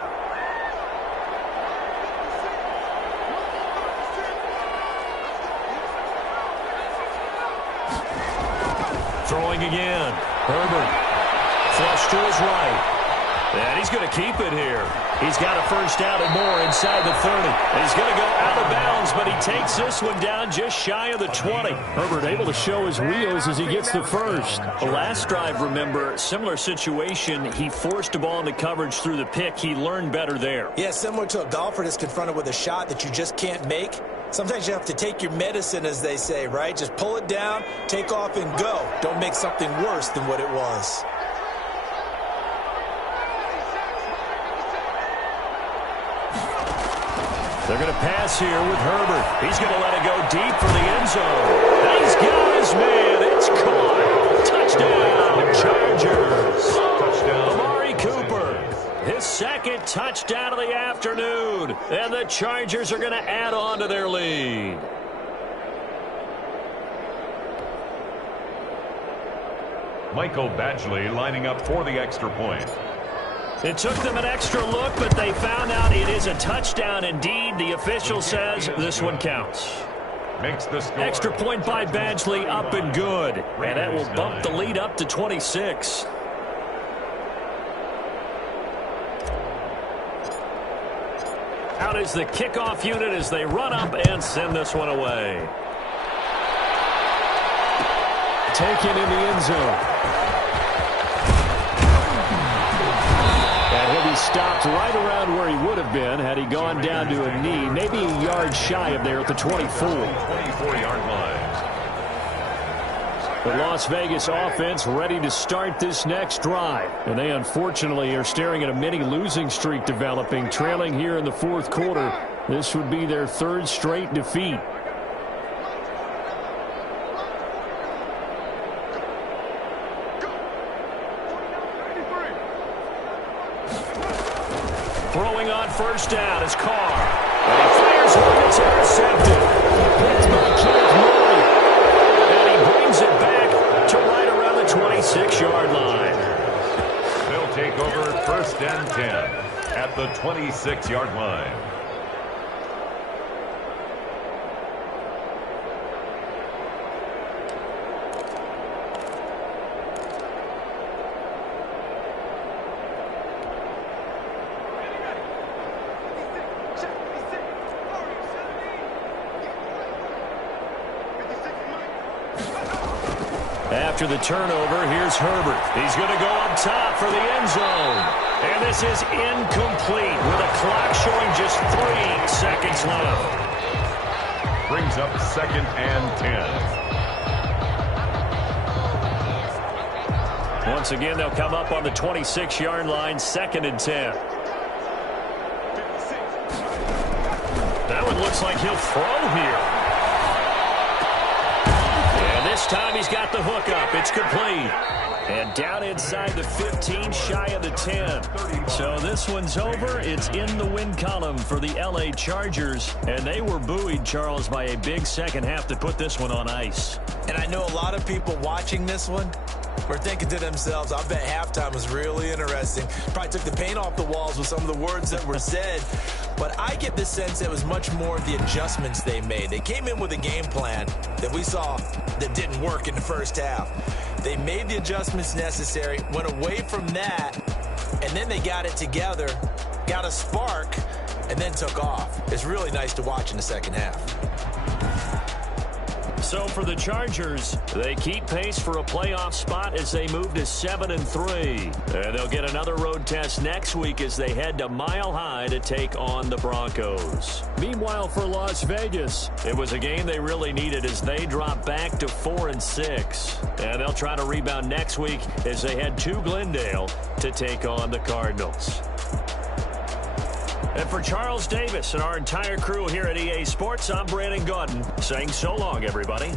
Throwing again. Herbert. Flush to his right. And he's going to keep it here. He's got a 1st down and more inside the 30. And he's going to go out of bounds, but he takes this one down just shy of the 20. Herbert able to show his wheels as he gets the 1st. The last drive, remember, similar situation. He forced a ball into coverage through the pick. He learned better there. Yeah, similar to a golfer that's confronted with a shot that you just can't make. Sometimes you have to take your medicine, as they say, right? Just pull it down, take off, and go. Don't make something worse than what it was. They're going to pass here with Herbert. He's going to let it go deep for the end zone. And he's got his man. It's caught. Touchdown, Chargers. Touchdown. Amari Cooper. His 2nd touchdown of the afternoon. And the Chargers are going to add on to their lead. Michael Badgley lining up for the extra point. It took them an extra look, but they found out it is a touchdown indeed. The official says this one counts. Makes the score. Extra point by Badgley, up and good. And that will bump the lead up to 26. Out is the kickoff unit as they run up and send this one away. Taken in the end zone. And he'll be stopped right around where he would have been had he gone down to a knee, maybe a yard shy of there at the 24. 24-yard line. The Las Vegas offense ready to start this next drive. And they unfortunately are staring at a mini losing streak developing, trailing here in the 4th quarter. This would be their 3rd straight defeat. Throwing on 1st down is Carr. And he fires Here's one that's intercepted. That's by Kenneth Murray. And he brings it back to right around the 26-yard line. They'll take over 1st and 10 at the 26-yard line. After the turnover, here's Herbert. He's going to go up top for the end zone. And this is incomplete with a clock showing just 3 seconds left. Brings up 2nd and 10. Once again, they'll come up on the 26-yard line, 2nd and 10. That one looks like he'll throw here. This time he's got the hook up. It's complete. And down inside the 15, shy of the 10. So this one's over. It's in the win column for the L.A. Chargers. And they were buoyed, Charles, by a big second half to put this one on ice. And I know a lot of people watching this one were thinking to themselves, I bet halftime was really interesting. Probably took the paint off the walls with some of the words that were said. But I get the sense it was much more the adjustments they made. They came in with a game plan that we saw that didn't work in the first half. They made the adjustments necessary, went away from that, and then they got it together, got a spark, and then took off. It's really nice to watch in the second half. So for the Chargers, they keep pace for a playoff spot as they move to 7-3. And they'll get another road test next week as they head to Mile High to take on the Broncos. Meanwhile, for Las Vegas, it was a game they really needed as they drop back to 4-6. And they'll try to rebound next week as they head to Glendale to take on the Cardinals. And for Charles Davis and our entire crew here at EA Sports, I'm Brandon Gaudin saying so long, everybody.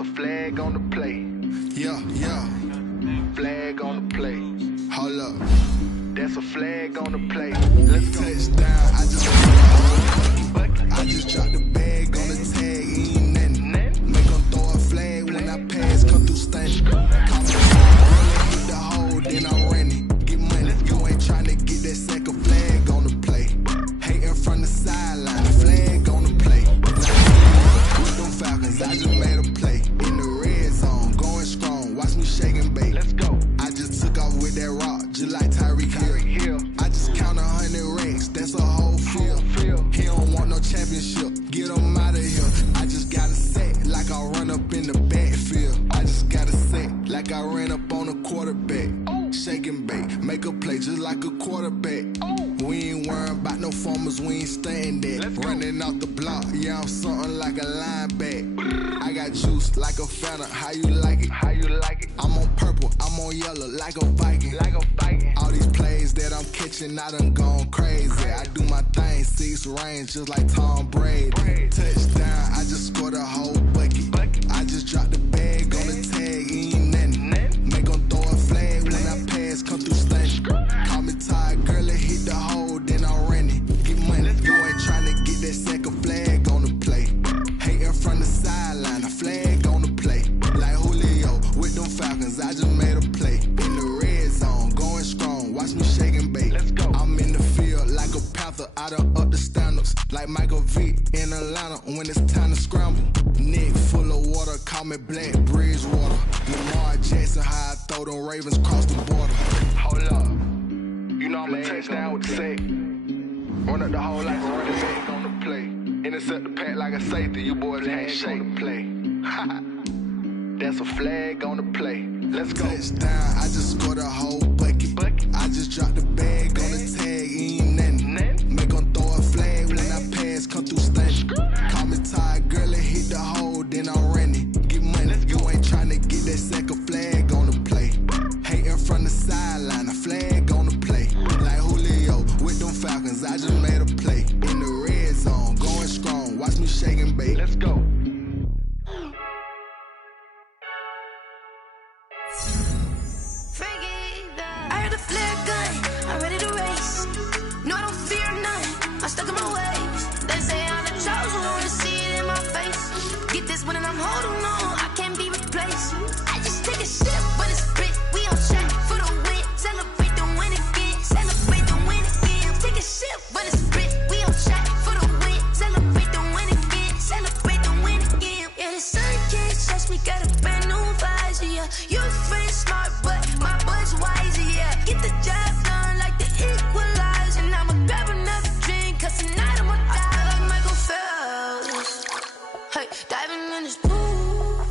a flag on the play. Yeah, yeah. Flag on the play. Hold up. That's a flag on the play. Let's go. Touchdown. I just dropped the bag on the tag. Ain't nothing. Make them throw a flag when I pass. Come through stunning. Call me hit the hole, then I ran it. Get money. You ain't trying to get that second flag on the play. Hating from the sideline. The flag on the play. With them Falcons, I just made a play. In the red zone, going strong. Watch me shake and bake. Let's go. I just took off with that rock, just like Tyreek Hill. I just count 100 racks, that's a whole field. He don't want no championship, get him out of here. I just got a set, like I run up in the backfield. I just got a set, like I ran up on a quarterback. Shake and bake, make a play just like a quarterback. We ain't worrying about no formers, we ain't staying there. Running off the block, yeah, I'm something like a linebacker. I got juice like a Fanta, how you like it? How you like it? I'm on purple, I'm on yellow, like a Viking. Like a Viking. All these plays that I'm catching, I done gone crazy. I do my thing, 6 range, just like Tom Brady. Touchdown, I just scored a whole bucket. I just dropped the bag on the tag, ain't nothing. Make them throw a flag when I pass, come through stunning. Call me tired, girl, it hit the hole, then I ran it. Get money, you ain't trying to get that second flag on the play. Hating from the sideline, a flag on the play. Like Julio with them Falcons, I just made a play. In the red zone, going strong, watch me shake and bake. Let's go. I'm in the field like a Panther, I done up the standards. Like Michael Vick in Atlanta when it's time to scramble. Neck full of water, call me Black Bridgewater. Lamar Jackson, how I throw them Ravens cross the border. Hold up, you know I'm a touchdown with the sack. Run up the hole like a running back on the play. Intercept the pack like a safety, you boys ain't shake the play. That's a flag on the play. Let's go. Touchdown, I just scored a whole bucket. I just dropped the bag on the tag, ain't nothing. Make them throw a flag when I pass, come through stunning. Call me tired, girl, it hit the hole, then I ran it. Get money, you ain't trying to get that second flag on the play. Hating from the sideline, a flag on the play. Like Julio with them Falcons, I just made a play. In the red zone, going strong, watch me shake and bake. Let's go. I heard the flare gun, I'm ready to race. No, I don't fear none, I'm stuck in my ways. They say I'm the chosen one, to see it in my face. Get this one and I'm holding on, I can't be replaced. I just take a sip, but it's spit, we on track for the win. Celebrate the win again, celebrate the win again. Take a sip, but it's spit, we on track for the win. Celebrate the win again, celebrate the win again. Yeah, the sun can't touch me, got a brand new visor, yeah. You're friend smart, but my butt's wiser, yeah. Get the job done like the equalizer. And I'ma grab another drink, cause tonight I'ma die like Michael Phelps. Hey, diving in this pool,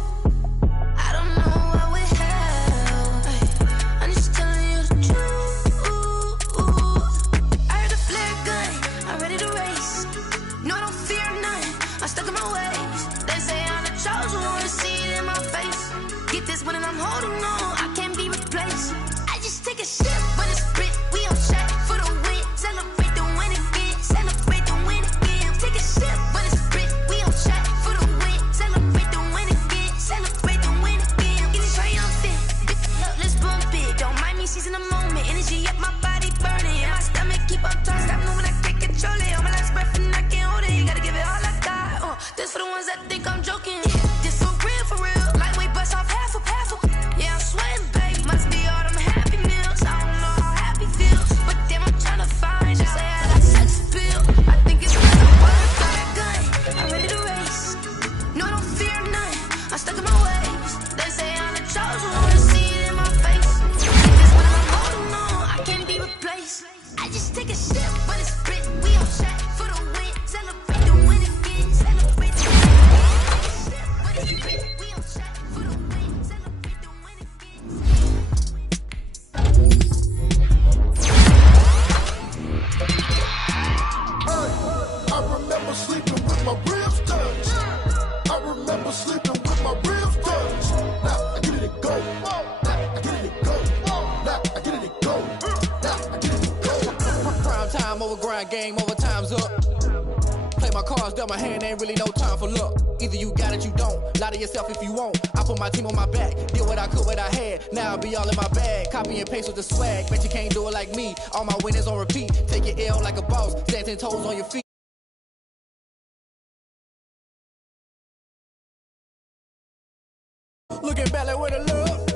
I don't know what we have. Hey, I'm just telling you the truth. I heard the flare gun, I'm ready to race. No, I don't fear none, I'm stuck in my ways. They say I'm the chosen one, to see it in my face. Get this one and I'm holding on, I can't be replaced. I just take a sip, but it's spit, we on track for the win. Celebrate the win again, celebrate the win again. Take a sip, but it's spit, we on track for the win. Celebrate the win again, celebrate the win again. Get it triumphant, let's bump it. Don't mind me seizing the moment, energy up my body burning. And my stomach keep on tossing, stop moving, I can't control it. On my last breath and I can't hold it, you gotta give it all I got. This for the ones that think I'm joking. This for real, lightweight bust off half a. Yeah, I'm sweating, babe, must be all them happy meals. I don't know how happy feels, but damn, I'm trying to find you. Say I got sex appeal, I think it's cause I'm worth that gun. I'm ready to race, no, I don't fear none, I'm stuck in my ways. They say I'm the chosen one, to see it in my face. This one I'm holding on, I can't be replaced. I just take a sip, but it's spit, we on track for the win. Celebrate the win again, celebrate the win again. Take a sip, but it's spit, we on track for the win. Celebrate the win again. I remember sleeping with my ribs touched. I remember sleeping with my ribs touched. Now I get it to go. Now I get it to go. Now I get it to go. Now I get it to go. Prime time over grind game, over time's up. Play my cards dealt my hand, ain't really no time for luck. Either you got it, you don't. Lie to yourself if you won't. I put my team on my back, did what I could, what I had. Now I be all in my bag, copy and paste with the swag. Bet you can't do it like me. All my winners on repeat. Take your L like a boss, stand 10 toes on your feet. Looking back like where the love.